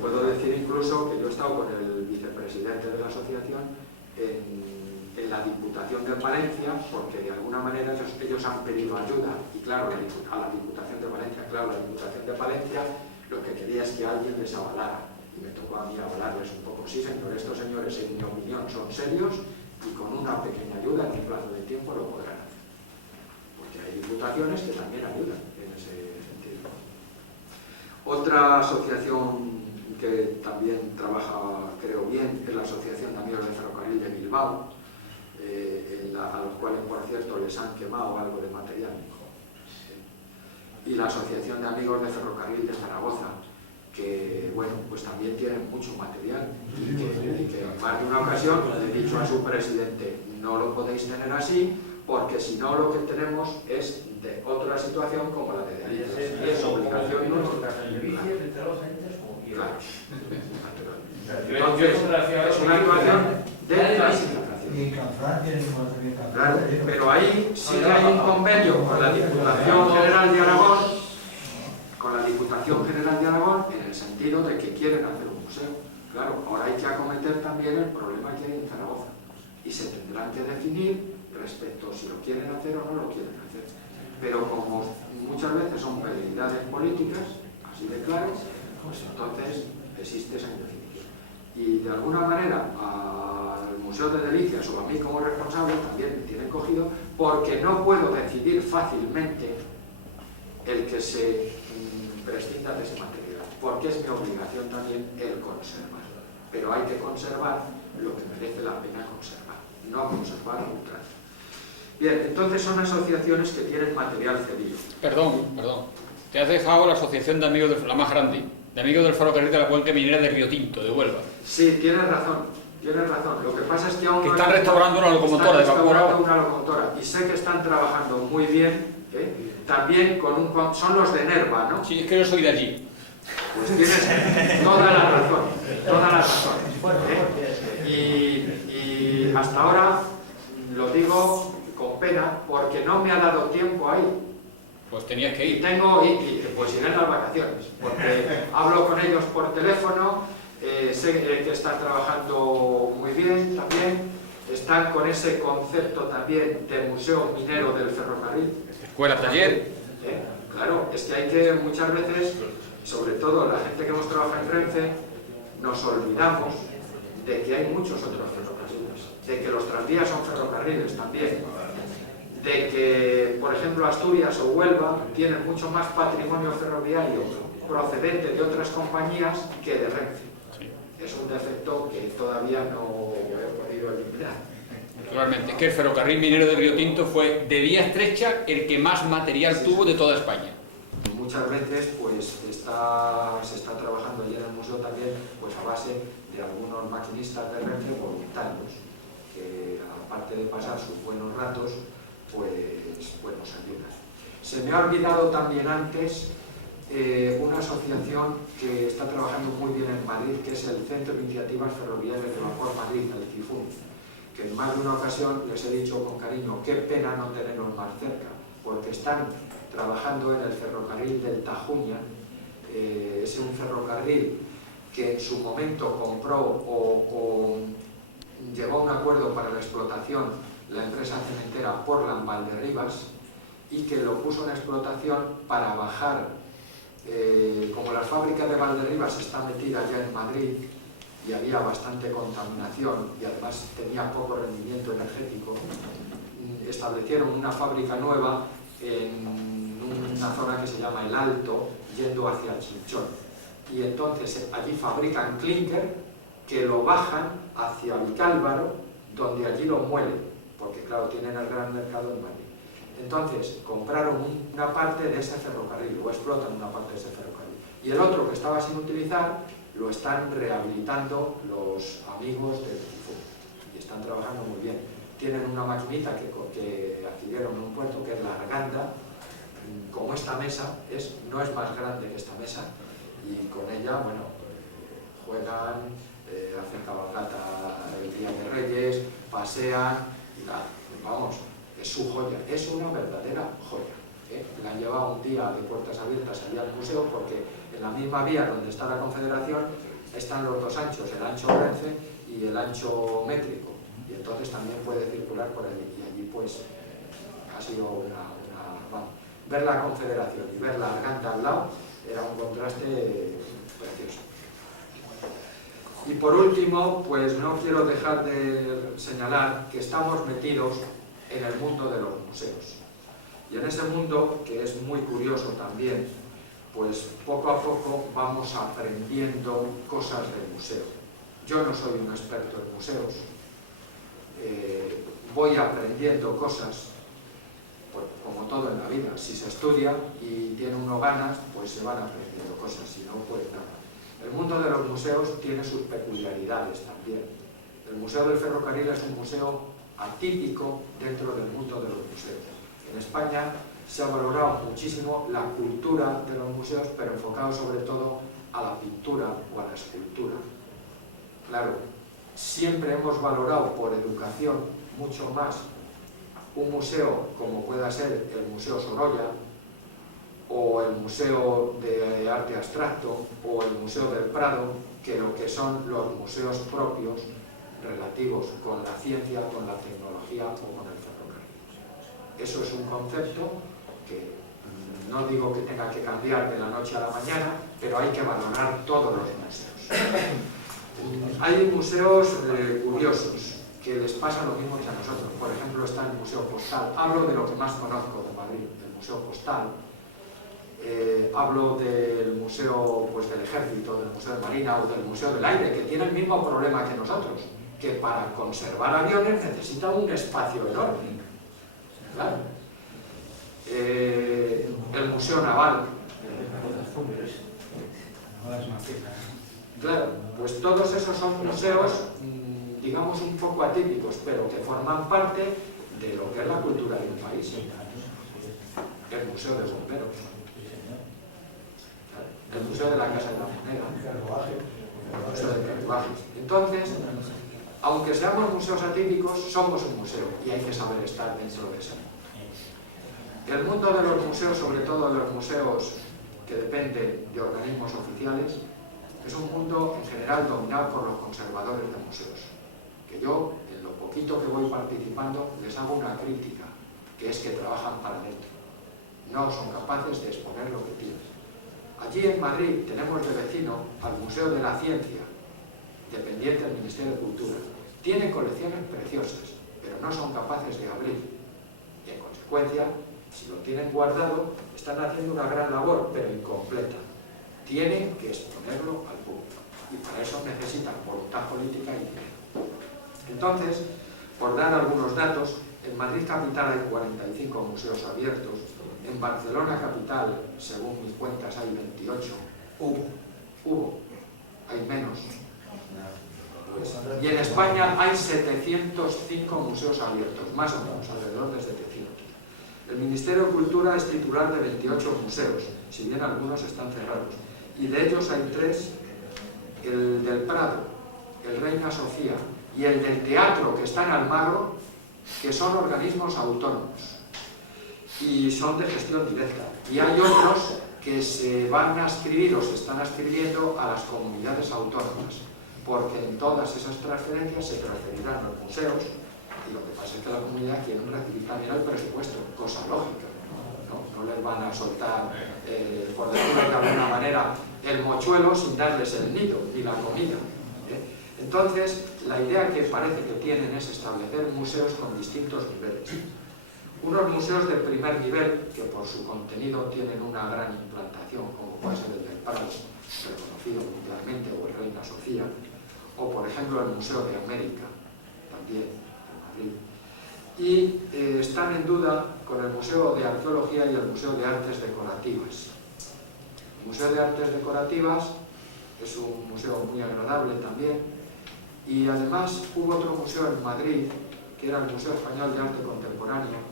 puedo decir incluso que yo he estado con el vicepresidente de la asociación en la Diputación de Valencia, porque de alguna manera ellos han pedido ayuda, y claro, a la Diputación de Valencia, la Diputación de Valencia lo que quería es que alguien les avalara, y me tocó a mí avalarles un poco. Sí, señor, estos señores, en mi opinión, son serios, y con una pequeña ayuda en un plazo de tiempo lo podrán hacer, porque hay diputaciones que también ayudan en ese sentido. Otra asociación que también trabaja, creo bien, es la Asociación de Amigos de Ferrocarril de Bilbao, a los cuales, por cierto, les han quemado algo de material. Y la Asociación de Amigos de Ferrocarril de Zaragoza, que, bueno, pues también tienen mucho material y que en más de una ocasión le he dicho a su presidente, no lo podéis tener así, porque si no lo que tenemos es de otra situación como la de Delicias, y es obligación nuestra. Claro. Entonces, es una actuación de la situación. Francia y como también Claro, pero ahí sí que hay un convenio con la Diputación General de Aragón, en el sentido de que quieren hacer un museo. Claro, ahora hay que acometer también el problema que hay en Zaragoza y se tendrán que definir respecto si lo quieren hacer o no lo quieren hacer. Pero como muchas veces son prioridades políticas, así de claro, pues entonces existe esa indefinición. Y de alguna manera al Museo de Delicias o a mí como responsable también me tienen cogido porque no puedo decidir fácilmente el que se prescinda de ese material, porque es mi obligación también el conservar. Pero hay que conservar lo que merece la pena conservar, no conservar a ultranza. Bien, entonces son asociaciones que tienen material cedido. Perdón. Te has dejado la asociación de amigos, la más grande, de amigos del ferrocarril de la cuenca minera de Río Tinto, de Huelva. Sí, tienes razón. Lo que pasa es que aún que no están restaurando una locomotora de vapor ahora. Y sé que están trabajando muy bien, también son los de Nerva, ¿no? Sí, es que yo soy de allí. Pues tienes toda la razón. Y hasta ahora lo digo con pena porque no me ha dado tiempo ahí. Pues tenías que ir. Pues iré en las vacaciones, porque hablo con ellos por teléfono, sé que están trabajando muy bien también, están con ese concepto también de museo minero del ferrocarril. Escuela, taller. Claro, es que hay que muchas veces, sobre todo la gente que hemos trabajado en Renfe, nos olvidamos de que hay muchos otros ferrocarriles, de que los tranvías son ferrocarriles también, de que, por ejemplo, Asturias o Huelva tienen mucho más patrimonio ferroviario procedente de otras compañías que de Renfe. Es un defecto que todavía no he podido eliminar. Realmente, es que el ferrocarril minero de Río Tinto fue de vía estrecha el que más material tuvo de toda España. Muchas veces pues se está trabajando allí en el museo también pues a base de algunos maquinistas de Renfe voluntarios que aparte de pasar sus buenos ratos pues nos ayudan. Se me ha olvidado también antes una asociación que está trabajando muy bien en Madrid, que es el Centro de Iniciativas Ferroviarias de Vapor Madrid, el CIFUN, que en más de una ocasión les he dicho con cariño, qué pena no tenerlos más cerca, porque están trabajando en el ferrocarril del Tajuña. Es un ferrocarril que en su momento compró o llegó a un acuerdo para la explotación la empresa cementera Portland Valderribas y que lo puso en explotación para bajar, como las fábricas de Valderribas están metidas ya en Madrid y había bastante contaminación y además tenía poco rendimiento energético, establecieron una fábrica nueva en una zona que se llama El Alto, yendo hacia Chinchón. Y entonces allí fabrican clinker que lo bajan hacia Vicálvaro, donde allí lo muelen, porque claro, tienen el gran mercado en Madrid. Entonces compraron una parte de ese ferrocarril, o explotan una parte de ese ferrocarril. Y el otro que estaba sin utilizar, lo están rehabilitando los amigos del CIFUN. Y están trabajando muy bien. Tienen una maquinita que adquirieron en un puerto, que es la Arganda. Como esta mesa, no es más grande que esta mesa, y con ella, bueno, juegan, hacen cabalgata el Día de Reyes, pasean, y nada, vamos, es su joya, es una verdadera joya. La han llevado un día de puertas abiertas allá al museo, porque en la misma vía donde está la Confederación están los dos anchos, el ancho Renfe y el ancho métrico, y entonces también puede circular por allí, y allí pues ha sido vamos, ver la Confederación y ver la Arganda al lado era un contraste precioso. Y por último, pues no quiero dejar de señalar que estamos metidos en el mundo de los museos. Y en ese mundo, que es muy curioso también, pues poco a poco vamos aprendiendo cosas del museo. Yo no soy un experto en museos, voy aprendiendo cosas, como todo en la vida. Si se estudia y tiene uno ganas, pues se van aprendiendo cosas, si no, pues nada. El mundo de los museos tiene sus peculiaridades también. El Museo del Ferrocarril es un museo atípico dentro del mundo de los museos. En España se ha valorado muchísimo la cultura de los museos, pero enfocado sobre todo a la pintura o a la escultura. Claro, siempre hemos valorado por educación mucho más un museo como pueda ser el Museo Sorolla, o el Museo de Arte Abstracto, o el Museo del Prado, que lo que son los museos propios relativos con la ciencia, con la tecnología o con el ferrocarril. Eso es un concepto que no digo que tenga que cambiar de la noche a la mañana, pero hay que valorar todos los museos. Hay museos curiosos que les pasa lo mismo que a nosotros. Por ejemplo, está el Museo Postal. Hablo de lo que más conozco de Madrid, el Museo Postal. Hablo del Museo del Ejército, del Museo de Marina o del Museo del Aire, que tiene el mismo problema que nosotros, que para conservar aviones necesita un espacio enorme. Claro. El Museo Naval. Claro, pues todos esos son museos, digamos, un poco atípicos, pero que forman parte de lo que es la cultura de un país. El Museo de Bomberos, el Museo de la Casa de la Moneda, el Museo de Carruajes. Entonces, aunque seamos museos atípicos, somos un museo y hay que saber estar dentro de ese mundo. El mundo de los museos, sobre todo de los museos que dependen de organismos oficiales, es un mundo en general dominado por los conservadores de museos, que yo, en lo poquito que voy participando, les hago una crítica, que es que trabajan para dentro. No son capaces de exponer lo que tienen. Allí en Madrid tenemos de vecino al Museo de la Ciencia, dependiente del Ministerio de Cultura. Tienen colecciones preciosas, pero no son capaces de abrir. Y en consecuencia, si lo tienen guardado, están haciendo una gran labor, pero incompleta. Tienen que exponerlo al público. Y para eso necesitan voluntad política y dinero. Entonces, por dar algunos datos, en Madrid capital hay 45 museos abiertos. En Barcelona capital, según mis cuentas, hay 28. Hay menos. Y en España hay 705 museos abiertos, más o menos, alrededor de 700. El Ministerio de Cultura es titular de 28 museos, si bien algunos están cerrados. Y de ellos hay 3, el del Prado, el Reina Sofía y el del Teatro, que está en Almagro, que son organismos autónomos y son de gestión directa. Y hay otros que se van a adscribir o se están adscribiendo a las comunidades autónomas, porque en todas esas transferencias se transferirán los museos, y lo que pasa es que la comunidad quiere recibir también el presupuesto, cosa lógica. No les van a soltar, por decirlo de alguna manera, el mochuelo sin darles el nido ni la comida. Entonces, la idea que parece que tienen es establecer museos con distintos niveles. Unos museos de primer nivel, que por su contenido tienen una gran implantación, como puede ser el del Prado, reconocido mundialmente, o el Reina Sofía, o por ejemplo el Museo de América, también en Madrid. Y están en duda con el Museo de Arqueología y el Museo de Artes Decorativas. El Museo de Artes Decorativas es un museo muy agradable también, y además hubo otro museo en Madrid, que era el Museo Español de Arte Contemporáneo,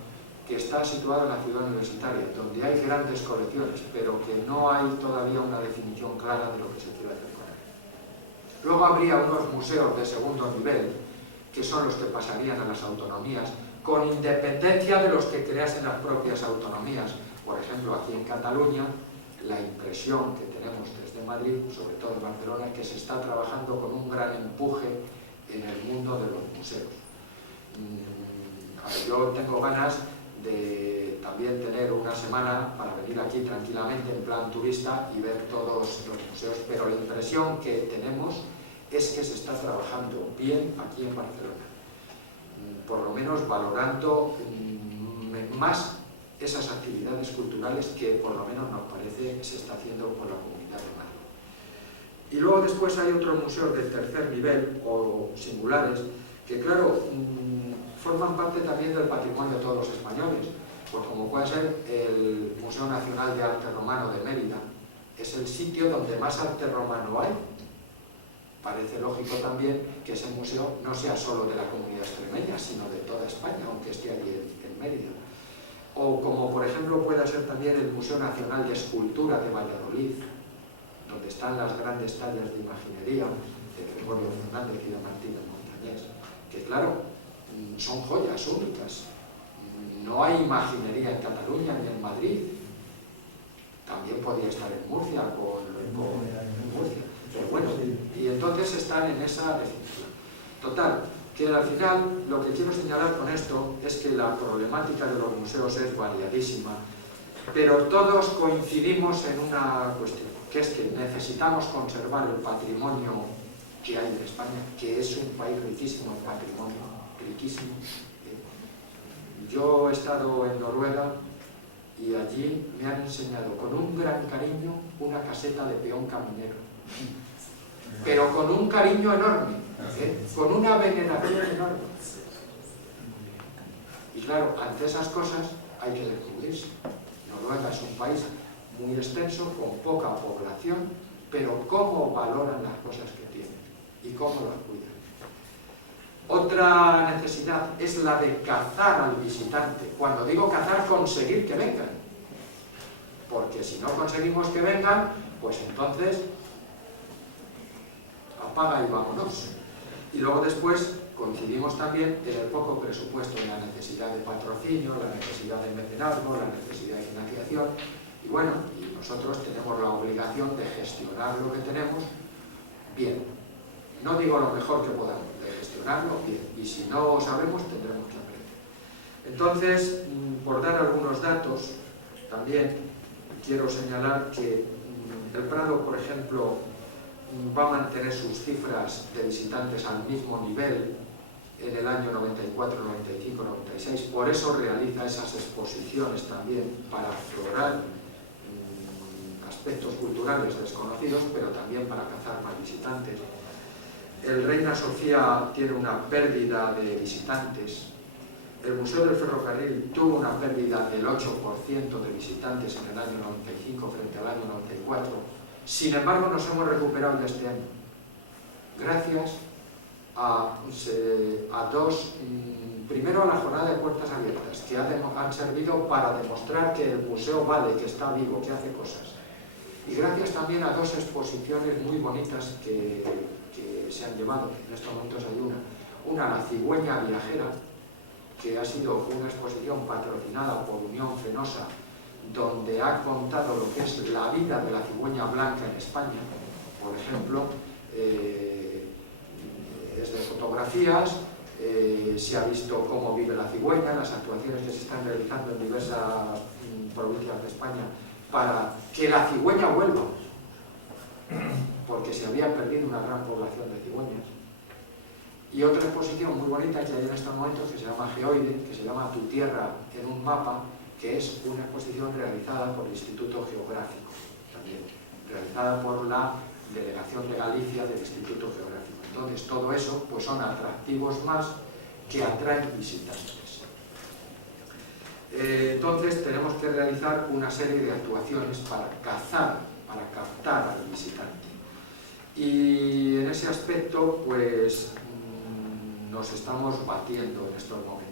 que está situado en la ciudad universitaria, donde hay grandes colecciones, pero que no hay todavía una definición clara de lo que se quiere hacer con él. Luego habría unos museos de segundo nivel, que son los que pasarían a las autonomías, con independencia de los que creasen las propias autonomías. Por ejemplo, aquí en Cataluña, la impresión que tenemos desde Madrid, sobre todo en Barcelona, es que se está trabajando con un gran empuje en el mundo de los museos. Yo tengo ganas de también tener una semana para venir aquí tranquilamente en plan turista y ver todos los museos, pero la impresión que tenemos es que se está trabajando bien aquí en Barcelona, por lo menos valorando más esas actividades culturales que por lo menos nos parece se está haciendo por la Comunidad de Madrid. Y luego después hay otros museos del tercer nivel o singulares que claro, forman parte también del patrimonio de todos los españoles, pues como puede ser el Museo Nacional de Arte Romano de Mérida. Es el sitio donde más arte romano hay. Parece lógico también que ese museo no sea solo de la comunidad extremeña, sino de toda España, aunque esté allí en Mérida. O como por ejemplo puede ser también el Museo Nacional de Escultura de Valladolid, donde están las grandes tallas de imaginería de Gregorio Fernández y de Martín del Montañés, que claro, son joyas únicas. No hay imaginería en Cataluña ni en Madrid. También podía estar en Murcia, en Murcia. Pero bueno, y entonces están en esa definición. Total, que al final lo que quiero señalar con esto es que la problemática de los museos es variadísima, pero todos coincidimos en una cuestión, que es que necesitamos conservar el patrimonio que hay en España, que es un país riquísimo en patrimonio, riquísimo. Yo he estado en Noruega y allí me han enseñado con un gran cariño una caseta de peón caminero, pero con un cariño enorme, con una veneración enorme. Y claro, ante esas cosas hay que descubrirse. Noruega es un país muy extenso, con poca población, pero cómo valoran las cosas que tienen y cómo las cuidan. Otra necesidad es la de cazar al visitante. Cuando digo cazar, conseguir que vengan. Porque si no conseguimos que vengan, pues entonces apaga y vámonos. Y luego después coincidimos también en el poco presupuesto, en la necesidad de patrocinio, la necesidad de mecenazgo, la necesidad de financiación. Y bueno, y nosotros tenemos la obligación de gestionar lo que tenemos bien. No digo lo mejor que podamos, de gestionarlo bien. Y si no sabemos, tendremos que aprender. Entonces, por dar algunos datos, también quiero señalar que el Prado, por ejemplo, va a mantener sus cifras de visitantes al mismo nivel en el año 94, 95, 96. Por eso realiza esas exposiciones también para explorar aspectos culturales desconocidos, pero también para cazar más visitantes. El Reina Sofía tiene una pérdida de visitantes. El Museo del Ferrocarril tuvo una pérdida del 8% de visitantes en el año 95 frente al año 94. Sin embargo, nos hemos recuperado de este año, gracias a dos, primero a la jornada de puertas abiertas, que han servido para demostrar que el museo vale, que está vivo, que hace cosas. Y gracias también a dos exposiciones muy bonitas que se han llevado, en estos momentos hay una La cigüeña viajera, que ha sido una exposición patrocinada por Unión Fenosa, donde ha contado lo que es la vida de la cigüeña blanca en España, por ejemplo, es de fotografías, se ha visto cómo vive la cigüeña, las actuaciones que se están realizando en diversas provincias de España para que la cigüeña vuelva, porque se había perdido una gran población de cigüeñas. Y otra exposición muy bonita que hay en estos momentos, que se llama Geoide, que se llama Tu tierra en un mapa, que es una exposición realizada por el Instituto Geográfico, también, realizada por la Delegación de Galicia del Instituto Geográfico. Entonces, todo eso pues son atractivos más que atraen visitantes. Entonces, tenemos que realizar una serie de actuaciones para cazar, para captar al visitante. Y en ese aspecto, pues, nos estamos batiendo en estos momentos.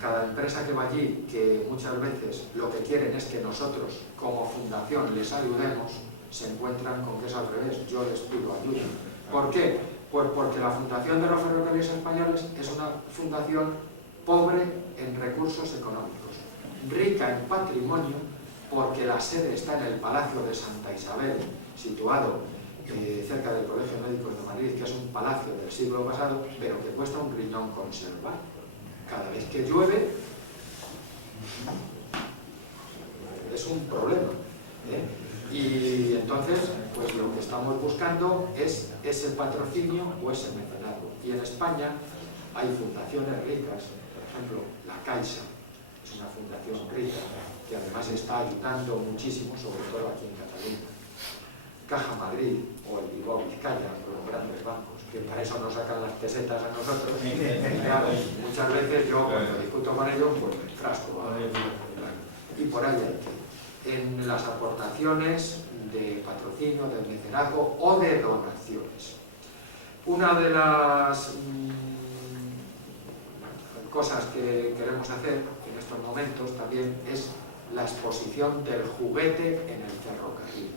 Cada empresa que va allí, que muchas veces lo que quieren es que nosotros, como fundación, les ayudemos, se encuentran con que es al revés. Yo les pido ayuda. ¿Por qué? Pues porque la Fundación de los Ferrocarriles Españoles es una fundación pobre en recursos económicos, rica en patrimonio, porque la sede está en el Palacio de Santa Isabel, situado cerca del Colegio Médico de Madrid, que es un palacio del siglo pasado, pero que cuesta un riñón conservar. Cada vez que llueve es un problema, y entonces pues lo que estamos buscando es ese patrocinio o ese mecenazgo. Y en España hay fundaciones ricas, por ejemplo la Caixa es una fundación rica que además está ayudando muchísimo, sobre todo aquí en Cataluña. Caja Madrid o el Bilbao Vizcaya, los grandes bancos, que para eso nos sacan las pesetas a nosotros. Y claro, muchas veces yo cuando discuto con ellos, pues me frasco. Y por ahí hay que. En las aportaciones de patrocinio, de mecenazgo o de donaciones. Una de las cosas que queremos hacer en estos momentos también es la exposición del juguete en el ferrocarril.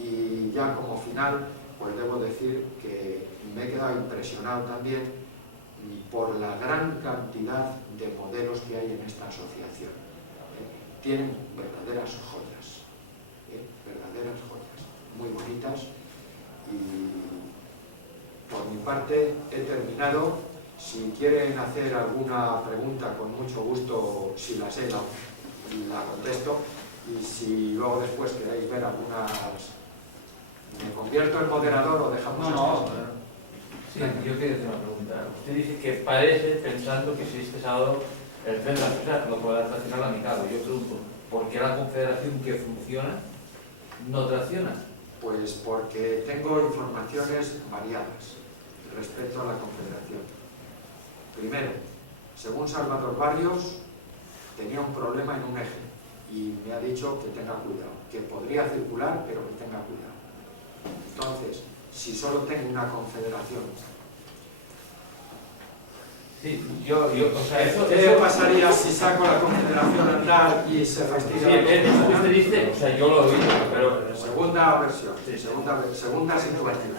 Y ya como final, pues debo decir que me he quedado impresionado también por la gran cantidad de modelos que hay en esta asociación. Tienen verdaderas joyas, muy bonitas, y por mi parte he terminado. Si quieren hacer alguna pregunta, con mucho gusto, si la sé, la contesto, y si luego después queréis ver algunas... ¿Me convierto en moderador o dejamos esto? Sí, yo quería hacer una pregunta. Usted dice que parece pensando que si este sábado el tren de la Fresa lo podrá traccionar la mitad. Yo pregunto, ¿por qué la confederación que funciona no tracciona? Pues porque tengo informaciones variadas respecto a la confederación. Primero, según Salvador Barrios, tenía un problema en un eje y me ha dicho que tenga cuidado, que podría circular, pero que tenga cuidado. Entonces, si solo tengo una confederación... Sí, o sea, ¿Qué pasaría si saco la confederación a andar y se fastidia? Sí, eso que usted dice, o sea, yo lo he oído, pero... Segunda versión, segunda situación.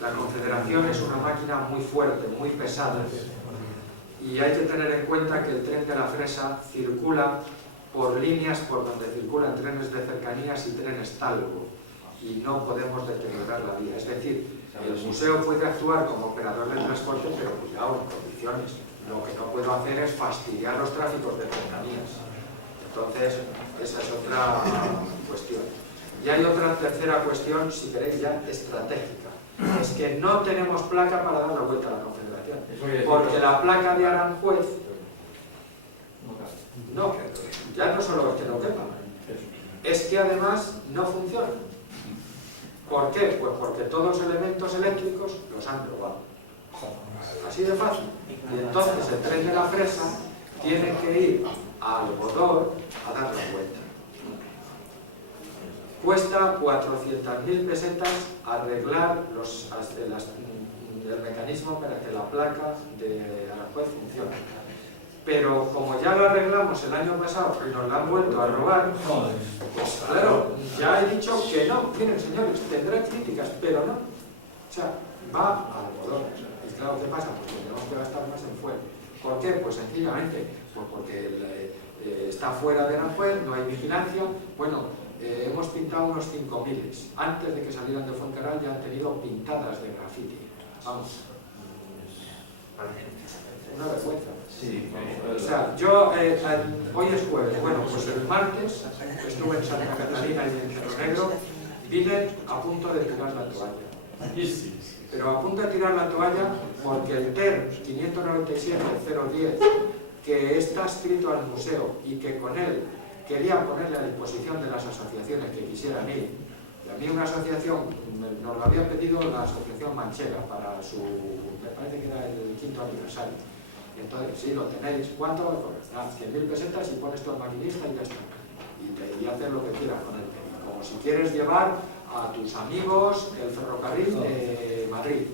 La confederación es una máquina muy fuerte, muy pesada, y hay que tener en cuenta que el tren de la Fresa circula por líneas por donde circulan trenes de cercanías y trenes talgo, y no podemos deteriorar la vía. Es decir, el museo puede actuar como operador de transporte, pero cuidado, en condiciones. Lo que no puedo hacer es fastidiar los tráficos de cercanías. Entonces, esa es otra cuestión. Y hay otra tercera cuestión, si queréis ya, estratégica. Es que no tenemos placa para dar la vuelta a la confederación. Porque la placa de Aranjuez, no, ya no solo es que no quepa, es que además no funciona. ¿Por qué? Pues porque todos los elementos eléctricos los han robado. Así de fácil. Y entonces el tren de la Fresa tiene que ir al Godor a dar la vuelta. Cuesta 400.000 pesetas arreglar el mecanismo para que la placa de Aranjuez funcione. Pero como ya lo arreglamos el año pasado y nos la han vuelto a robar, pues claro, ya he dicho que no. Miren, señores, tendrá críticas, pero no. O sea, va al Godor. Y claro, ¿qué pasa? Pues que tenemos que gastar más en fuel. ¿Por qué? Pues sencillamente, pues porque está fuera de Aranjuez, no hay vigilancia. Bueno, hemos pintado unos 5.000. Antes de que salieran de Fuencarral ya han tenido pintadas de grafiti. Vamos. Una vergüenza. Sí, o sea, yo, hoy es jueves, bueno, pues el martes estuve en Santa Catalina y en Cerro Negro, vine a punto de tirar la toalla. Pero a punto de tirar la toalla porque el TER 597-010, que está escrito al museo y que con él quería ponerle a disposición de las asociaciones que quisieran ir, y a mí una asociación, nos lo había pedido la asociación Manchega para su, me parece que era el 5º aniversario. Y entonces, sí, lo tenéis. ¿Cuánto? Pues, 100.000 pesetas y pones tú al maquinista y ya está. Y haces lo que quieras con él. Como si quieres llevar a tus amigos el ferrocarril de Madrid.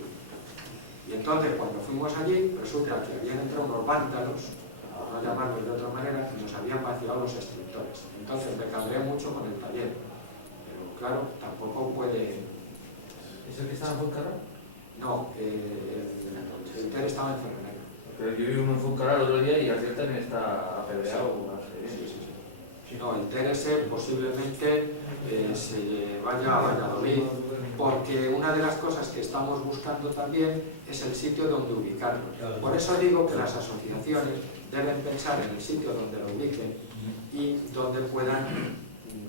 Y entonces, cuando fuimos allí, resulta que habían entrado unos vándalos, por no llamarlos de otra manera, y nos habían vaciado los extintores. Entonces me cabreé mucho con el taller. Pero claro, tampoco puede... ¿Es el que estaba en Fuencarral? No, el TER estaba en Cerro Negro. Pero yo vi uno en Fuencarral el otro día y aquel también está apedreado. Sí. No, el TRS posiblemente se vaya a Valladolid, porque una de las cosas que estamos buscando también es el sitio donde ubicarlo. Por eso digo que las asociaciones deben pensar en el sitio donde lo ubiquen y donde puedan,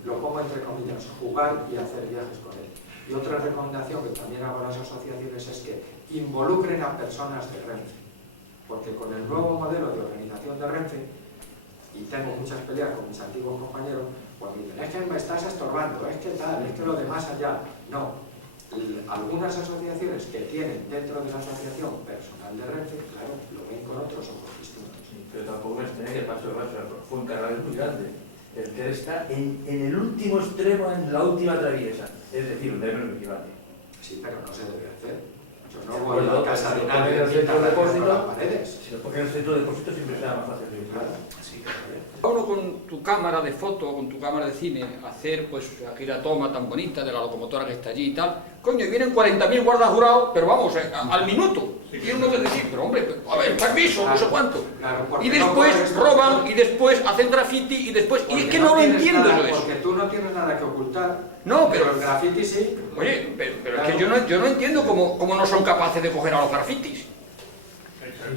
lo pongo entre comillas, jugar y hacer viajes con él. Y otra recomendación que también hago a las asociaciones es que involucren a personas de Renfe, porque con el nuevo modelo de organización de Renfe, y tengo muchas peleas con mis antiguos compañeros, pues me dicen, es que me estás estorbando, es que tal, es que lo de más allá. No, algunas asociaciones que tienen dentro de la asociación personal de Renfe, claro, lo ven con otros ojos distintos. Sí, pero tampoco me extraña que el paso de Racho Fuencarral es muy grande. El TER está en el último extremo, en la última traviesa, es decir, un término equivalente. Sí, pero no se debe hacer. Yo no voy a casa de nadie a pintar las paredes. Si lo pones en el centro de depósito siempre será más fácil de vigilar. Ahora con tu cámara de foto, con tu cámara de cine, hacer pues aquella toma tan bonita de la locomotora que está allí y tal, Coño, y vienen 40.000 guardas jurados, pero vamos, al minuto. Tiene uno que decir, pero hombre, a ver, permiso, no sé cuánto. Y después roban, y después hacen graffiti, y después... Y es que no lo entiendo yo eso. Porque tú no tienes nada que ocultar. No, pero el graffiti sí. Oye, pero es que yo no entiendo cómo no son capaces de coger a los grafitis.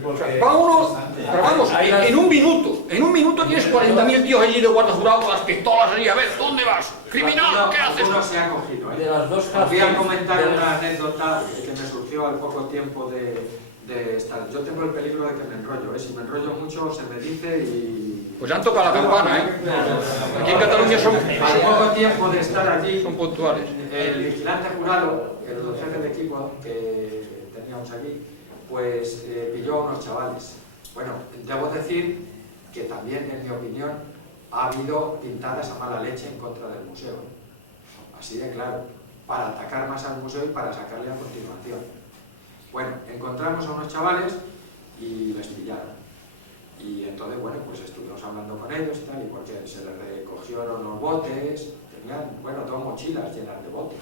O sea, va uno, pero vamos, en un minuto tienes 40.000 tíos allí de guardas jurados con las pistolas allí, a ver, ¿dónde vas? ¡Criminal! ¿Qué haces? Uno se ha cogido, De las dos voy a comentar una anécdota que me surgió al poco tiempo de estar. Yo tengo el peligro de que me enrollo, si me enrollo mucho se me dice y... Pues han tocado la campana, ¿eh? Aquí en Cataluña son... Al poco tiempo de estar allí, son puntuales. el vigilante jurado, el jefe de equipo que teníamos aquí, pues pilló a unos chavales. Bueno, debo decir que también, en mi opinión, ha habido pintadas a mala leche en contra del museo. Así de claro, para atacar más al museo y para sacarle a continuación. Bueno, encontramos a unos chavales y les pillaron. Y entonces, bueno, pues estuvimos hablando con ellos y tal, y porque se les recogieron los botes, tenían, bueno, 2 mochilas llenas de botes,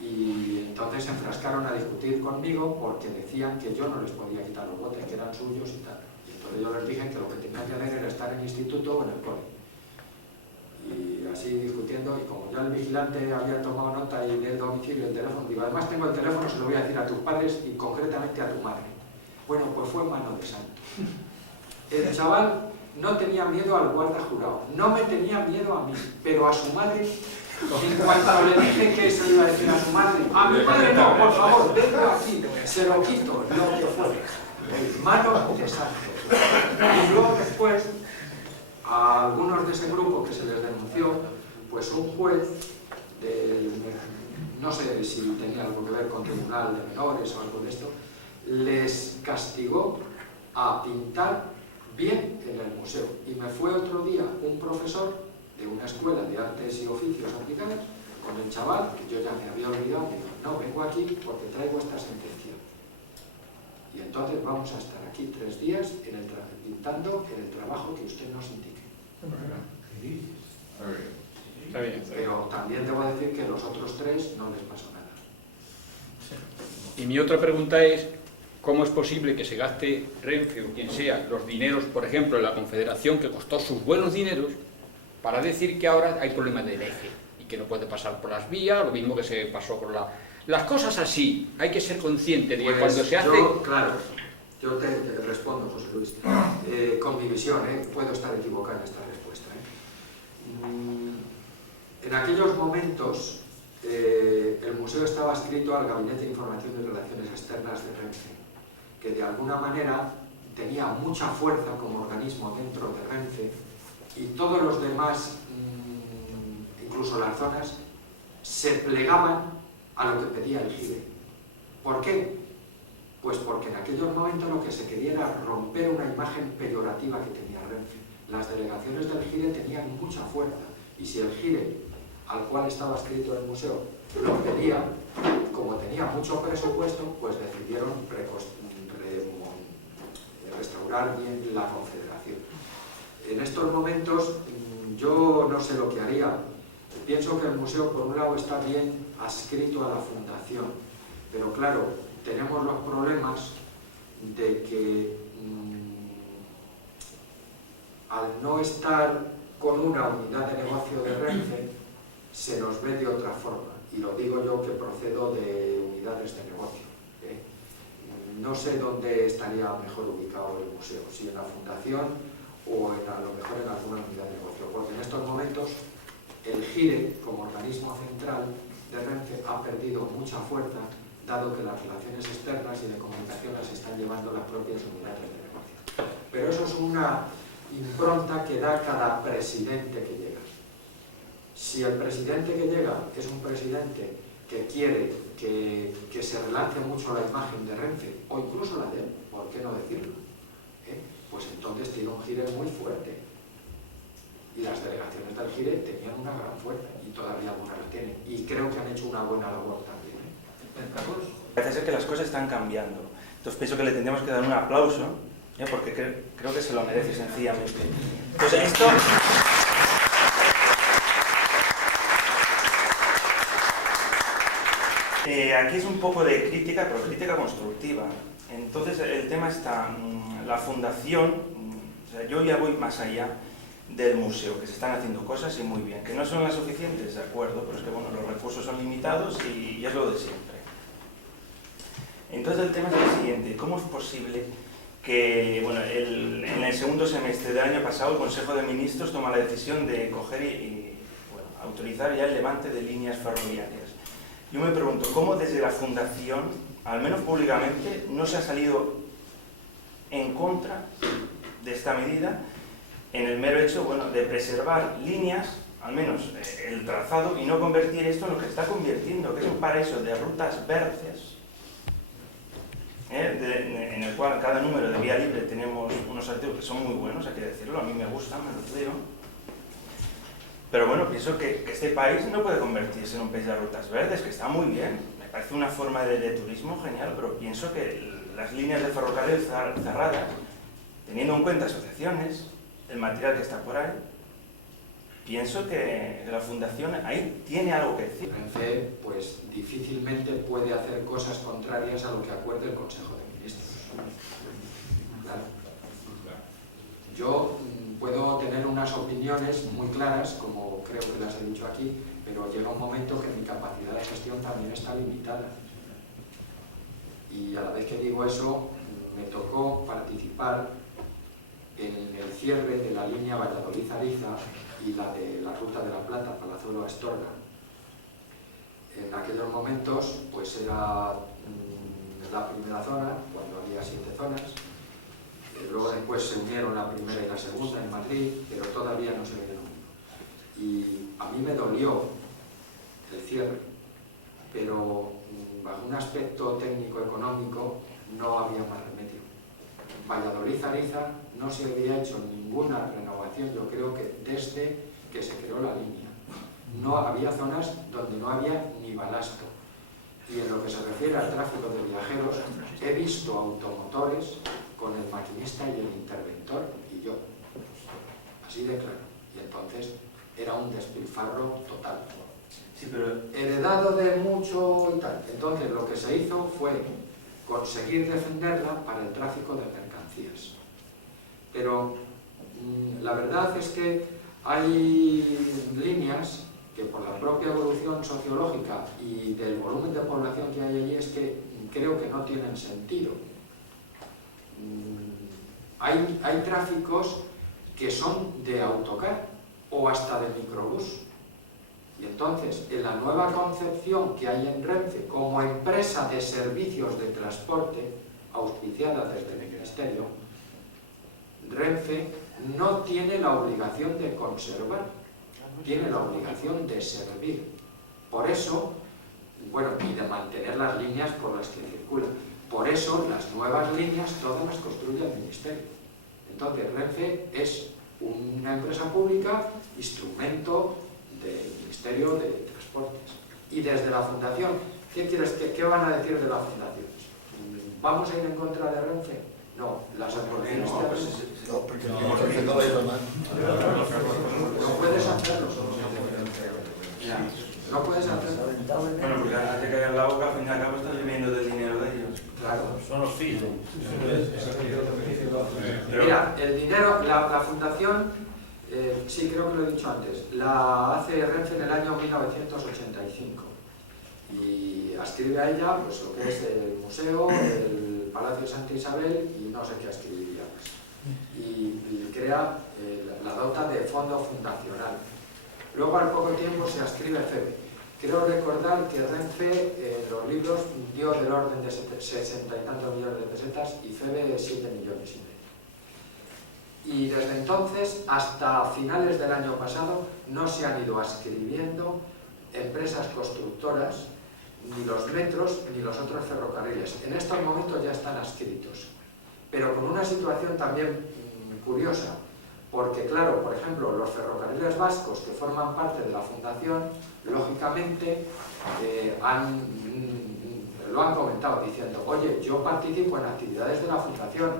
Y entonces se enfrascaron a discutir conmigo porque decían que yo no les podía quitar los botes, que eran suyos y tal. Y entonces yo les dije que lo que tenían que hacer era estar en el instituto o en el cole. Y así discutiendo, y como ya el vigilante había tomado nota y del domicilio el teléfono, digo, además tengo el teléfono, se lo voy a decir a tus padres y concretamente a tu madre. Bueno, pues fue mano de santo. El chaval no tenía miedo al guarda jurado, no me tenía miedo a mí, pero a su madre... En cuanto le dije que se iba a decir a su madre, a mi madre no, por favor, venga aquí, se lo quito, lo que fuere. Mano de santo. Y luego después, a algunos de ese grupo que se les denunció, pues un juez, no sé si tenía algo que ver con tribunal de menores o algo de esto, les castigó a pintar bien en el museo. Y me fue otro día un profesor de una escuela de artes y oficios aplicados, con el chaval, que yo ya me había olvidado, me dijo, no, vengo aquí porque traigo esta sentencia. Y entonces vamos a estar aquí 3 días pintando en el trabajo que usted nos indique. Está bien. Pero también debo decir que los otros 3 no les pasó nada. Y mi otra pregunta es, ¿cómo es posible que se gaste Renfe o quien sea los dineros, por ejemplo, en la Confederación, que costó sus buenos dineros, para decir que ahora hay problemas del eje y que no puede pasar por las vías, lo mismo que se pasó por las cosas así? Hay que ser consciente de que pues cuando se hace... Claro, yo te respondo, José Luis, con mi visión, puedo estar equivocado en esta respuesta. En aquellos momentos, el museo estaba adscrito al Gabinete de Información y Relaciones Externas de Renfe, que de alguna manera tenía mucha fuerza como organismo dentro de Renfe, y todos los demás, incluso las zonas, se plegaban a lo que pedía el GIRE. ¿Por qué? Pues porque en aquellos momentos lo que se quería era romper una imagen peyorativa que tenía Renfe. Las delegaciones del GIRE tenían mucha fuerza, y si el GIRE, al cual estaba adscrito el museo, lo pedía, como tenía mucho presupuesto, pues decidieron restaurar bien la Confederación. En estos momentos yo no sé lo que haría. Pienso que el museo, por un lado, está bien adscrito a la fundación, pero claro, tenemos los problemas de que al no estar con una unidad de negocio de Renfe, se nos ve de otra forma, y lo digo yo que procedo de unidades de negocio. No sé dónde estaría mejor ubicado el museo, si en la fundación o a lo mejor en alguna unidad de negocio, porque en estos momentos el GIRE, como organismo central de Renfe, ha perdido mucha fuerza, dado que las relaciones externas y de comunicación las están llevando las propias unidades de negocio. Pero eso es una impronta que da cada presidente que llega. Si el presidente que llega es un presidente que quiere que se relance mucho la imagen de Renfe, o incluso la de él, ¿por qué no decirlo? Pues entonces tiene un GIRE muy fuerte. Y las delegaciones del GIRE tenían una gran fuerza, y todavía algunas la tienen. Y creo que han hecho una buena labor también. Parece ser que las cosas están cambiando. Entonces pienso que le tendríamos que dar un aplauso, porque creo que se lo merece sencillamente. Entonces esto... Aquí es un poco de crítica, pero crítica constructiva. Entonces el tema está, la fundación, o sea, yo ya voy más allá del museo, que se están haciendo cosas y muy bien, que no son las suficientes, de acuerdo, pero es que bueno, los recursos son limitados y es lo de siempre. Entonces el tema es el siguiente: ¿cómo es posible que, bueno, en el segundo semestre del año pasado el Consejo de Ministros toma la decisión de coger y bueno, autorizar ya el levante de líneas ferroviarias? Yo me pregunto, ¿cómo desde la Fundación, al menos públicamente, no se ha salido en contra de esta medida en el mero hecho, bueno, de preservar líneas, al menos el trazado, y no convertir esto en lo que se está convirtiendo, que es un paraíso de rutas verdes, en el cual cada número de Vía Libre tenemos unos artículos que son muy buenos, hay que decirlo, a mí me gustan, me los leo. Pero bueno, pienso que este país no puede convertirse en un país de rutas verdes, que está muy bien, me parece una forma de turismo genial, pero pienso que las líneas de ferrocarril cerradas, teniendo en cuenta asociaciones, el material que está por ahí, pienso que la Fundación ahí tiene algo que decir. Renfe, pues difícilmente puede hacer cosas contrarias a lo que acuerde el Consejo de Ministros. Claro. Yo puedo tener unas opiniones muy claras, como creo que las he dicho aquí, pero llega un momento que mi capacidad de gestión también está limitada. Y a la vez que digo eso, me tocó participar en el cierre de la línea Valladolid-Ariza y la de la Ruta de la Plata, Palazuelo-Astorga. En aquellos momentos, pues era la primera zona, cuando había 7 zonas. Luego después se unieron la primera y la segunda en Madrid, pero todavía no se unieron. Y a mí me dolió el cierre, pero bajo un aspecto técnico-económico no había más remedio. Valladolid-Ariza no se había hecho ninguna renovación, yo creo que desde que se creó la línea. No había zonas donde no había ni balasto. Y en lo que se refiere al tráfico de viajeros, he visto automotores con el maquinista y el interventor y yo. Así de claro. Y entonces era un despilfarro total. Sí, pero Heredado de mucho y tal. Entonces lo que se hizo fue conseguir defenderla para el tráfico de mercancías. Pero la verdad es que hay líneas que por la propia evolución sociológica y del volumen de población que hay allí es que creo que no tienen sentido. Hay tráficos que son de autocar o hasta de microbús. Y entonces, en la nueva concepción que hay en Renfe como empresa de servicios de transporte auspiciada desde el Ministerio, Renfe no tiene la obligación de conservar, tiene la obligación de servir. Por eso, bueno, y de mantener las líneas por las que circula. Por eso, las nuevas líneas todas las construye el Ministerio. Entonces, Renfe es una empresa pública, instrumento del Ministerio de Transportes. Y desde la Fundación, ¿qué van a decir de la Fundación? ¿Vamos a ir en contra de Renfe? No, las asociaciones no, porque no va a ir mal. No puedes hacerlo. No puedes hacerlo. bueno, porque antes de caer la boca, al fin y al cabo estás viviendo del dinero de ellos. Claro. Son los fees. Mira, el dinero, la Fundación, sí, creo que lo he dicho antes, la hace Renfe en el año 1985 y ascribe a ella pues lo que es el museo, el Palacio de Santa Isabel y no sé qué ascribiría más. Y crea, la dota de fondo fundacional. Luego al poco tiempo se ascribe FEBE. Creo recordar que Renfe en los libros dio del orden de 60 y tantos millones de pesetas y FEBE 7 millones y medio. Y desde entonces, hasta finales del año pasado, no se han ido ascribiendo empresas constructoras, ni los metros, ni los otros ferrocarriles. En estos momentos ya están adscritos, pero con una situación también curiosa, porque claro, por ejemplo, los ferrocarriles vascos que forman parte de la Fundación, lógicamente, lo han comentado diciendo, oye, yo participo en actividades de la Fundación,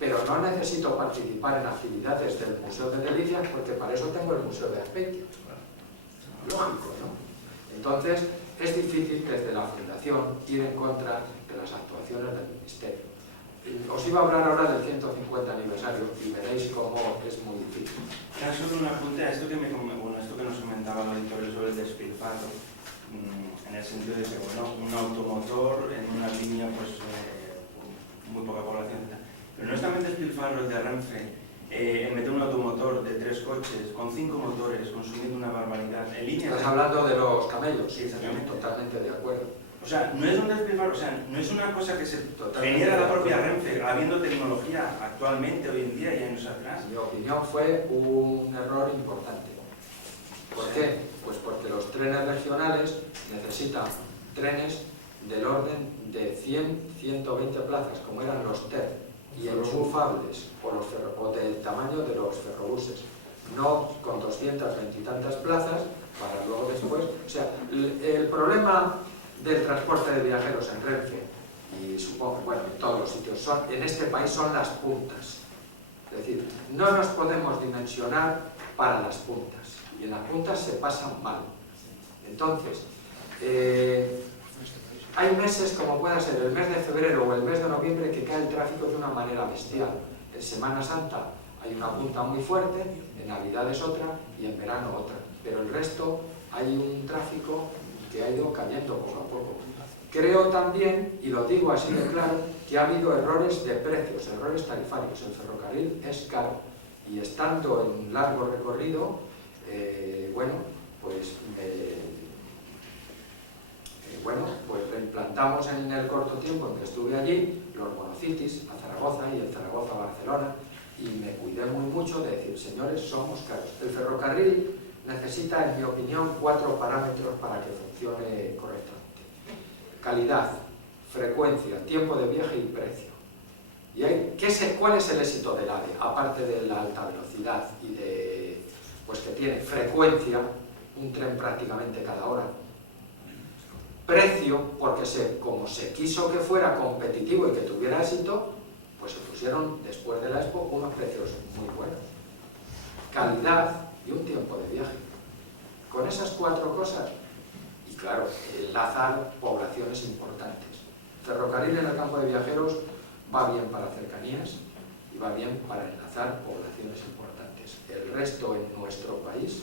pero no necesito participar en actividades del Museo de Delicias porque para eso tengo el Museo de Aspetio. Lógico, ¿no? Entonces, es difícil desde la Fundación ir en contra de las actuaciones del Ministerio. Os iba a hablar ahora del 150 aniversario y veréis cómo es muy difícil. Ya solo un apunte a esto que, esto que nos comentaba el auditorio sobre el despilfarro, en el sentido de que, bueno, un automotor en una línea, pues, muy poca población, pero no es también despilfarro el de Renfe, en meter un automotor de 3 coches, con 5 motores, consumiendo una barbaridad, en línea... Estás hablando de los camellos, sí, exactamente. Totalmente de acuerdo. O sea, no es un despilfarro, o sea, no es una cosa que se genera la propia Renfe, habiendo tecnología actualmente, hoy en día y años atrás. En mi opinión fue un error importante. ¿Por qué? Pues porque los trenes regionales necesitan trenes del orden de 100-120 plazas, como eran los TER, y enchufables, o del tamaño de los ferrobuses, no con 220 y tantas plazas para luego después. O sea, el problema del transporte de viajeros en Renfe, y supongo, bueno, en todos los sitios, en este país son las puntas. Es decir, no nos podemos dimensionar para las puntas, y en las puntas se pasan mal. Entonces, hay meses, como pueda ser el mes de febrero o el mes de noviembre, que cae el tráfico de una manera bestial. En Semana Santa hay una punta muy fuerte, en Navidad es otra y en verano otra. Pero el resto hay un tráfico que ha ido cayendo poco a poco. Creo también, y lo digo así de claro, que ha habido errores de precios, errores tarifarios. El ferrocarril es caro y estando en largo recorrido, pues reimplantamos en el corto tiempo en que estuve allí los monocities a Zaragoza y el Zaragoza a Barcelona, y me cuidé muy mucho de decir, señores, somos caros. El ferrocarril necesita, en mi opinión, 4 parámetros para que funcione correctamente: calidad, frecuencia, tiempo de viaje y precio. ¿Y cuál es el éxito del AVE? Aparte de la alta velocidad y de, pues que tiene frecuencia, un tren prácticamente cada hora. Precio, porque como se quiso que fuera competitivo y que tuviera éxito, pues se pusieron después de la Expo unos precios muy buenos. Calidad y un tiempo de viaje. Con esas 4 cosas, y claro, enlazar poblaciones importantes. Ferrocarril en el campo de viajeros va bien para cercanías y va bien para enlazar poblaciones importantes. El resto en nuestro país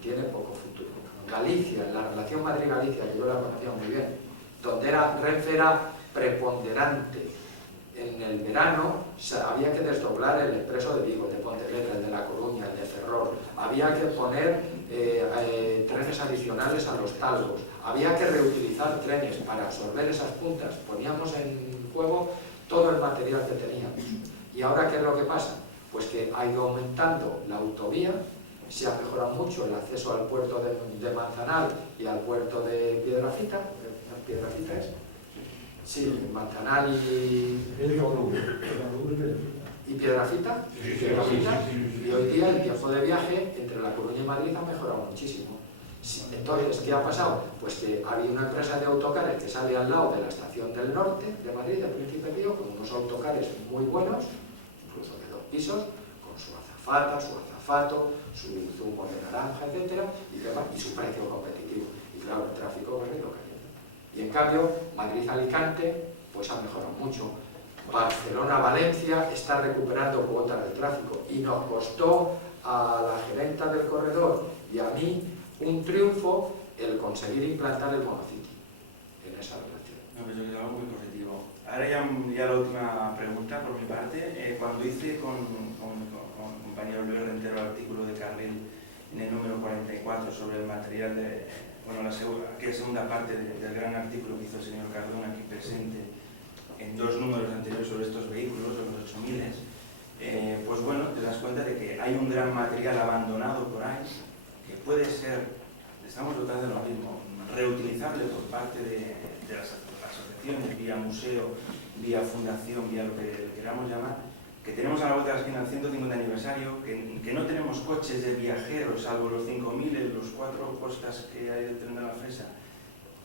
tiene poco futuro. Galicia, la relación Madrid-Galicia, que yo la conocía muy bien, donde Renfe era preponderante en el verano, había que desdoblar el expreso de Vigo, el de Pontevedra, el de La Coruña, el de Ferrol, había que poner trenes adicionales a los talgos, había que reutilizar trenes para absorber esas puntas, poníamos en juego todo el material que teníamos. ¿Y ahora qué es lo que pasa? Pues que ha ido aumentando la autovía, se ha mejorado mucho el acceso al puerto de Manzanal y al puerto de Piedrafita. ¿Piedrafita es? Sí, Manzanal y Piedrafita. Y hoy día el tiempo de viaje entre La Coruña y Madrid ha mejorado muchísimo. Entonces, ¿qué ha pasado? Pues que había una empresa de autocares que sale al lado de la estación del norte de Madrid, de Príncipe Pío, con unos autocares muy buenos, incluso de 2 pisos, con su azafata, su azafato, su zumo de naranja, etcétera, y su precio competitivo. Y claro, el tráfico va a ir cayendo. Y en cambio, Madrid-Alicante pues ha mejorado mucho. Barcelona-Valencia está recuperando cuotas de tráfico y nos costó a la gerenta del corredor y a mí un triunfo el conseguir implantar el monocity en esa relación. No, pero yo quedaba muy positivo. Ahora ya la última pregunta por mi parte. Cuando hice con compañero Luis Rentero el artículo de Carril en el número 44 sobre el material de, bueno, aquella segunda parte del gran artículo que hizo el señor Cardona aquí presente en 2 números anteriores sobre estos vehículos, sobre los 8000, pues bueno, te das cuenta de que hay un gran material abandonado por ahí que puede ser, estamos dotando de lo mismo, reutilizable por parte de las asociaciones, vía museo, vía fundación, vía lo que queramos llamar, que tenemos a la vuelta de la esquina el 150 aniversario, que no tenemos coches de viajeros, salvo los 5000 en los 4 costas que hay del tren de la Fresa,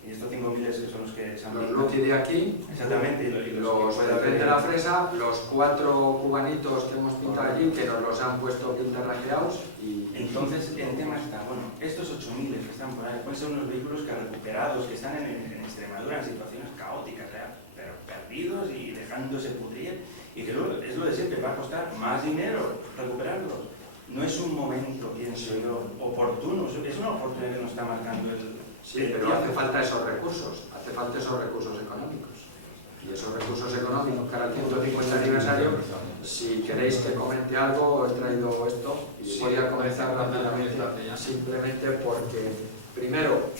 Y estos 5 miles que son los que se han Los visto. Lucky de aquí, Exactamente, y los que del pueden Tren de la Fresa, los 4 cubanitos que hemos pintado allí, que nos los han puesto pintarrajeados y... Entonces, el tema está, bueno, estos 8.000 que están por ahí, pueden ser unos vehículos que recuperados, que están en Extremadura en situaciones caóticas, pero perdidos y dejándose pudrir, y que luego es lo de siempre, va a costar más dinero recuperarlos. No es un momento, pienso yo, oportuno, es una oportunidad que nos está marcando el... Sí, pero hace falta esos recursos económicos. Y esos recursos económicos para el 150 aniversario, si queréis que comente algo, he traído esto y Sí, voy a comenzar rápidamente, simplemente porque, primero,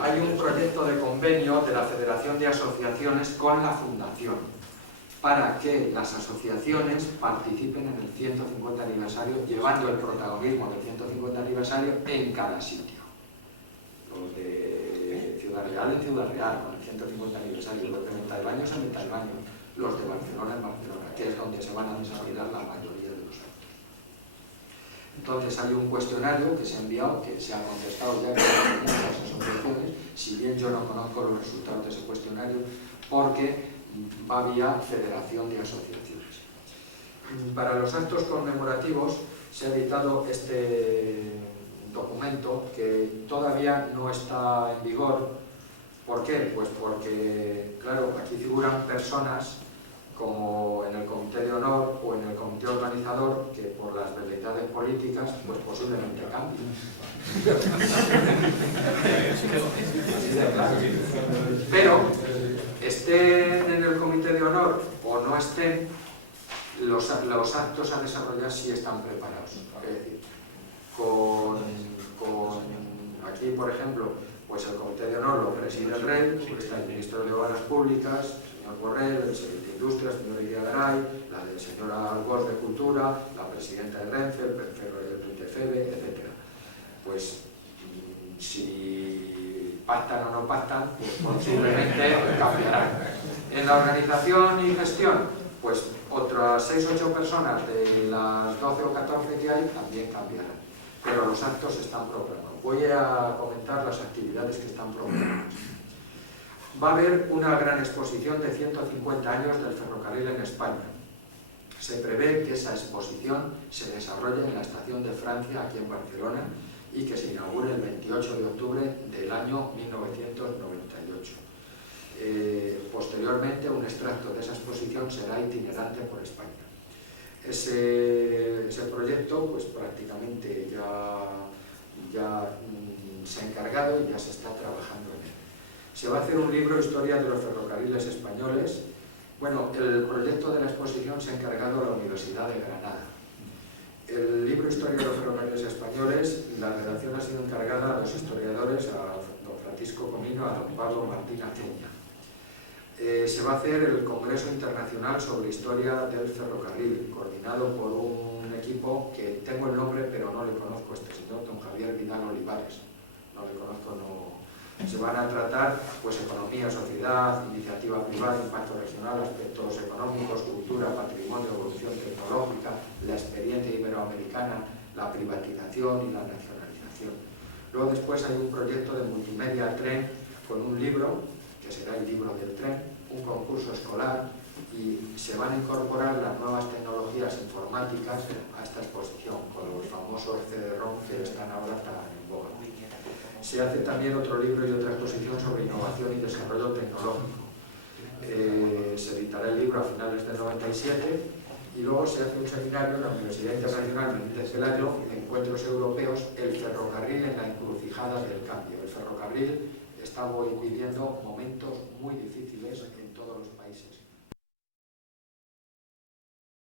hay un proyecto de convenio de la Federación de Asociaciones con la Fundación para que las asociaciones participen en el 150 aniversario, llevando el protagonismo del 150 aniversario en cada sitio. Los de Ciudad Real en Ciudad Real, con el 150 aniversario, los de Montalbán en Montalbán, los de Barcelona en Barcelona, que es donde se van a desarrollar la mayoría de los actos. Entonces hay un cuestionario que se ha enviado, que se ha contestado ya por muchas asociaciones, si bien yo no conozco los resultados de ese cuestionario, porque va vía Federación de Asociaciones. Para los actos conmemorativos se ha editado este documento que todavía no está en vigor. ¿Por qué? Pues porque, claro, aquí figuran personas como en el comité de honor o en el comité organizador que por las veleidades políticas pues posiblemente cambien. Pero estén en el comité de honor o no estén, los actos a desarrollar sí están preparados. Es decir, aquí, por ejemplo, pues el comité de honor lo preside el rey, está el ministro de Obras Públicas, el señor Borrell, el secretario de Industria, el señor Iriagaray, la del señor Albors de Cultura, la presidenta de Renfe, el presidente de FEBE, etc. Pues si pactan o no pactan, pues posiblemente cambiarán. En la organización y gestión, pues otras 6 o 8 personas de las 12 o 14 que hay también cambiarán. Pero los actos están programados. Voy a comentar las actividades que están programadas. Va a haber una gran exposición de 150 años del ferrocarril en España. Se prevé que esa exposición se desarrolle en la estación de Francia, aquí en Barcelona, y que se inaugure el 28 de octubre del año 1998. Posteriormente, un extracto de esa exposición será itinerante por España. Ese proyecto, pues prácticamente ya se ha encargado y ya se está trabajando en él. Se va a hacer un libro, Historia de los ferrocarriles españoles. Bueno, el proyecto de la exposición se ha encargado a la Universidad de Granada. El libro Historia de los ferrocarriles españoles, la redacción ha sido encargada a los historiadores, a don Francisco Comino, a don Pablo Martín Aceña. Se va a hacer el Congreso Internacional sobre Historia del Ferrocarril, coordinado por un equipo que tengo el nombre, pero no le conozco, este señor, don Javier Vidal Olivares. No le conozco, no. Se van a tratar, pues, economía, sociedad, iniciativa privada, impacto regional, aspectos económicos, cultura, patrimonio, evolución tecnológica, la experiencia iberoamericana, la privatización y la nacionalización. Luego después hay un proyecto de multimedia tren con un libro, que será el libro del tren, un concurso escolar, y se van a incorporar las nuevas tecnologías informáticas a esta exposición, con los famosos CD-ROM que están ahora tan en boga. Se hace también otro libro y otra exposición sobre innovación y desarrollo tecnológico. Se editará el libro a finales del 97 y luego se hace un seminario en la Universidad Internacional Benítez Pelayo, Encuentros Europeos, el ferrocarril en la encrucijada del cambio. El ferrocarril está hoy viviendo momentos muy difíciles en todos los países.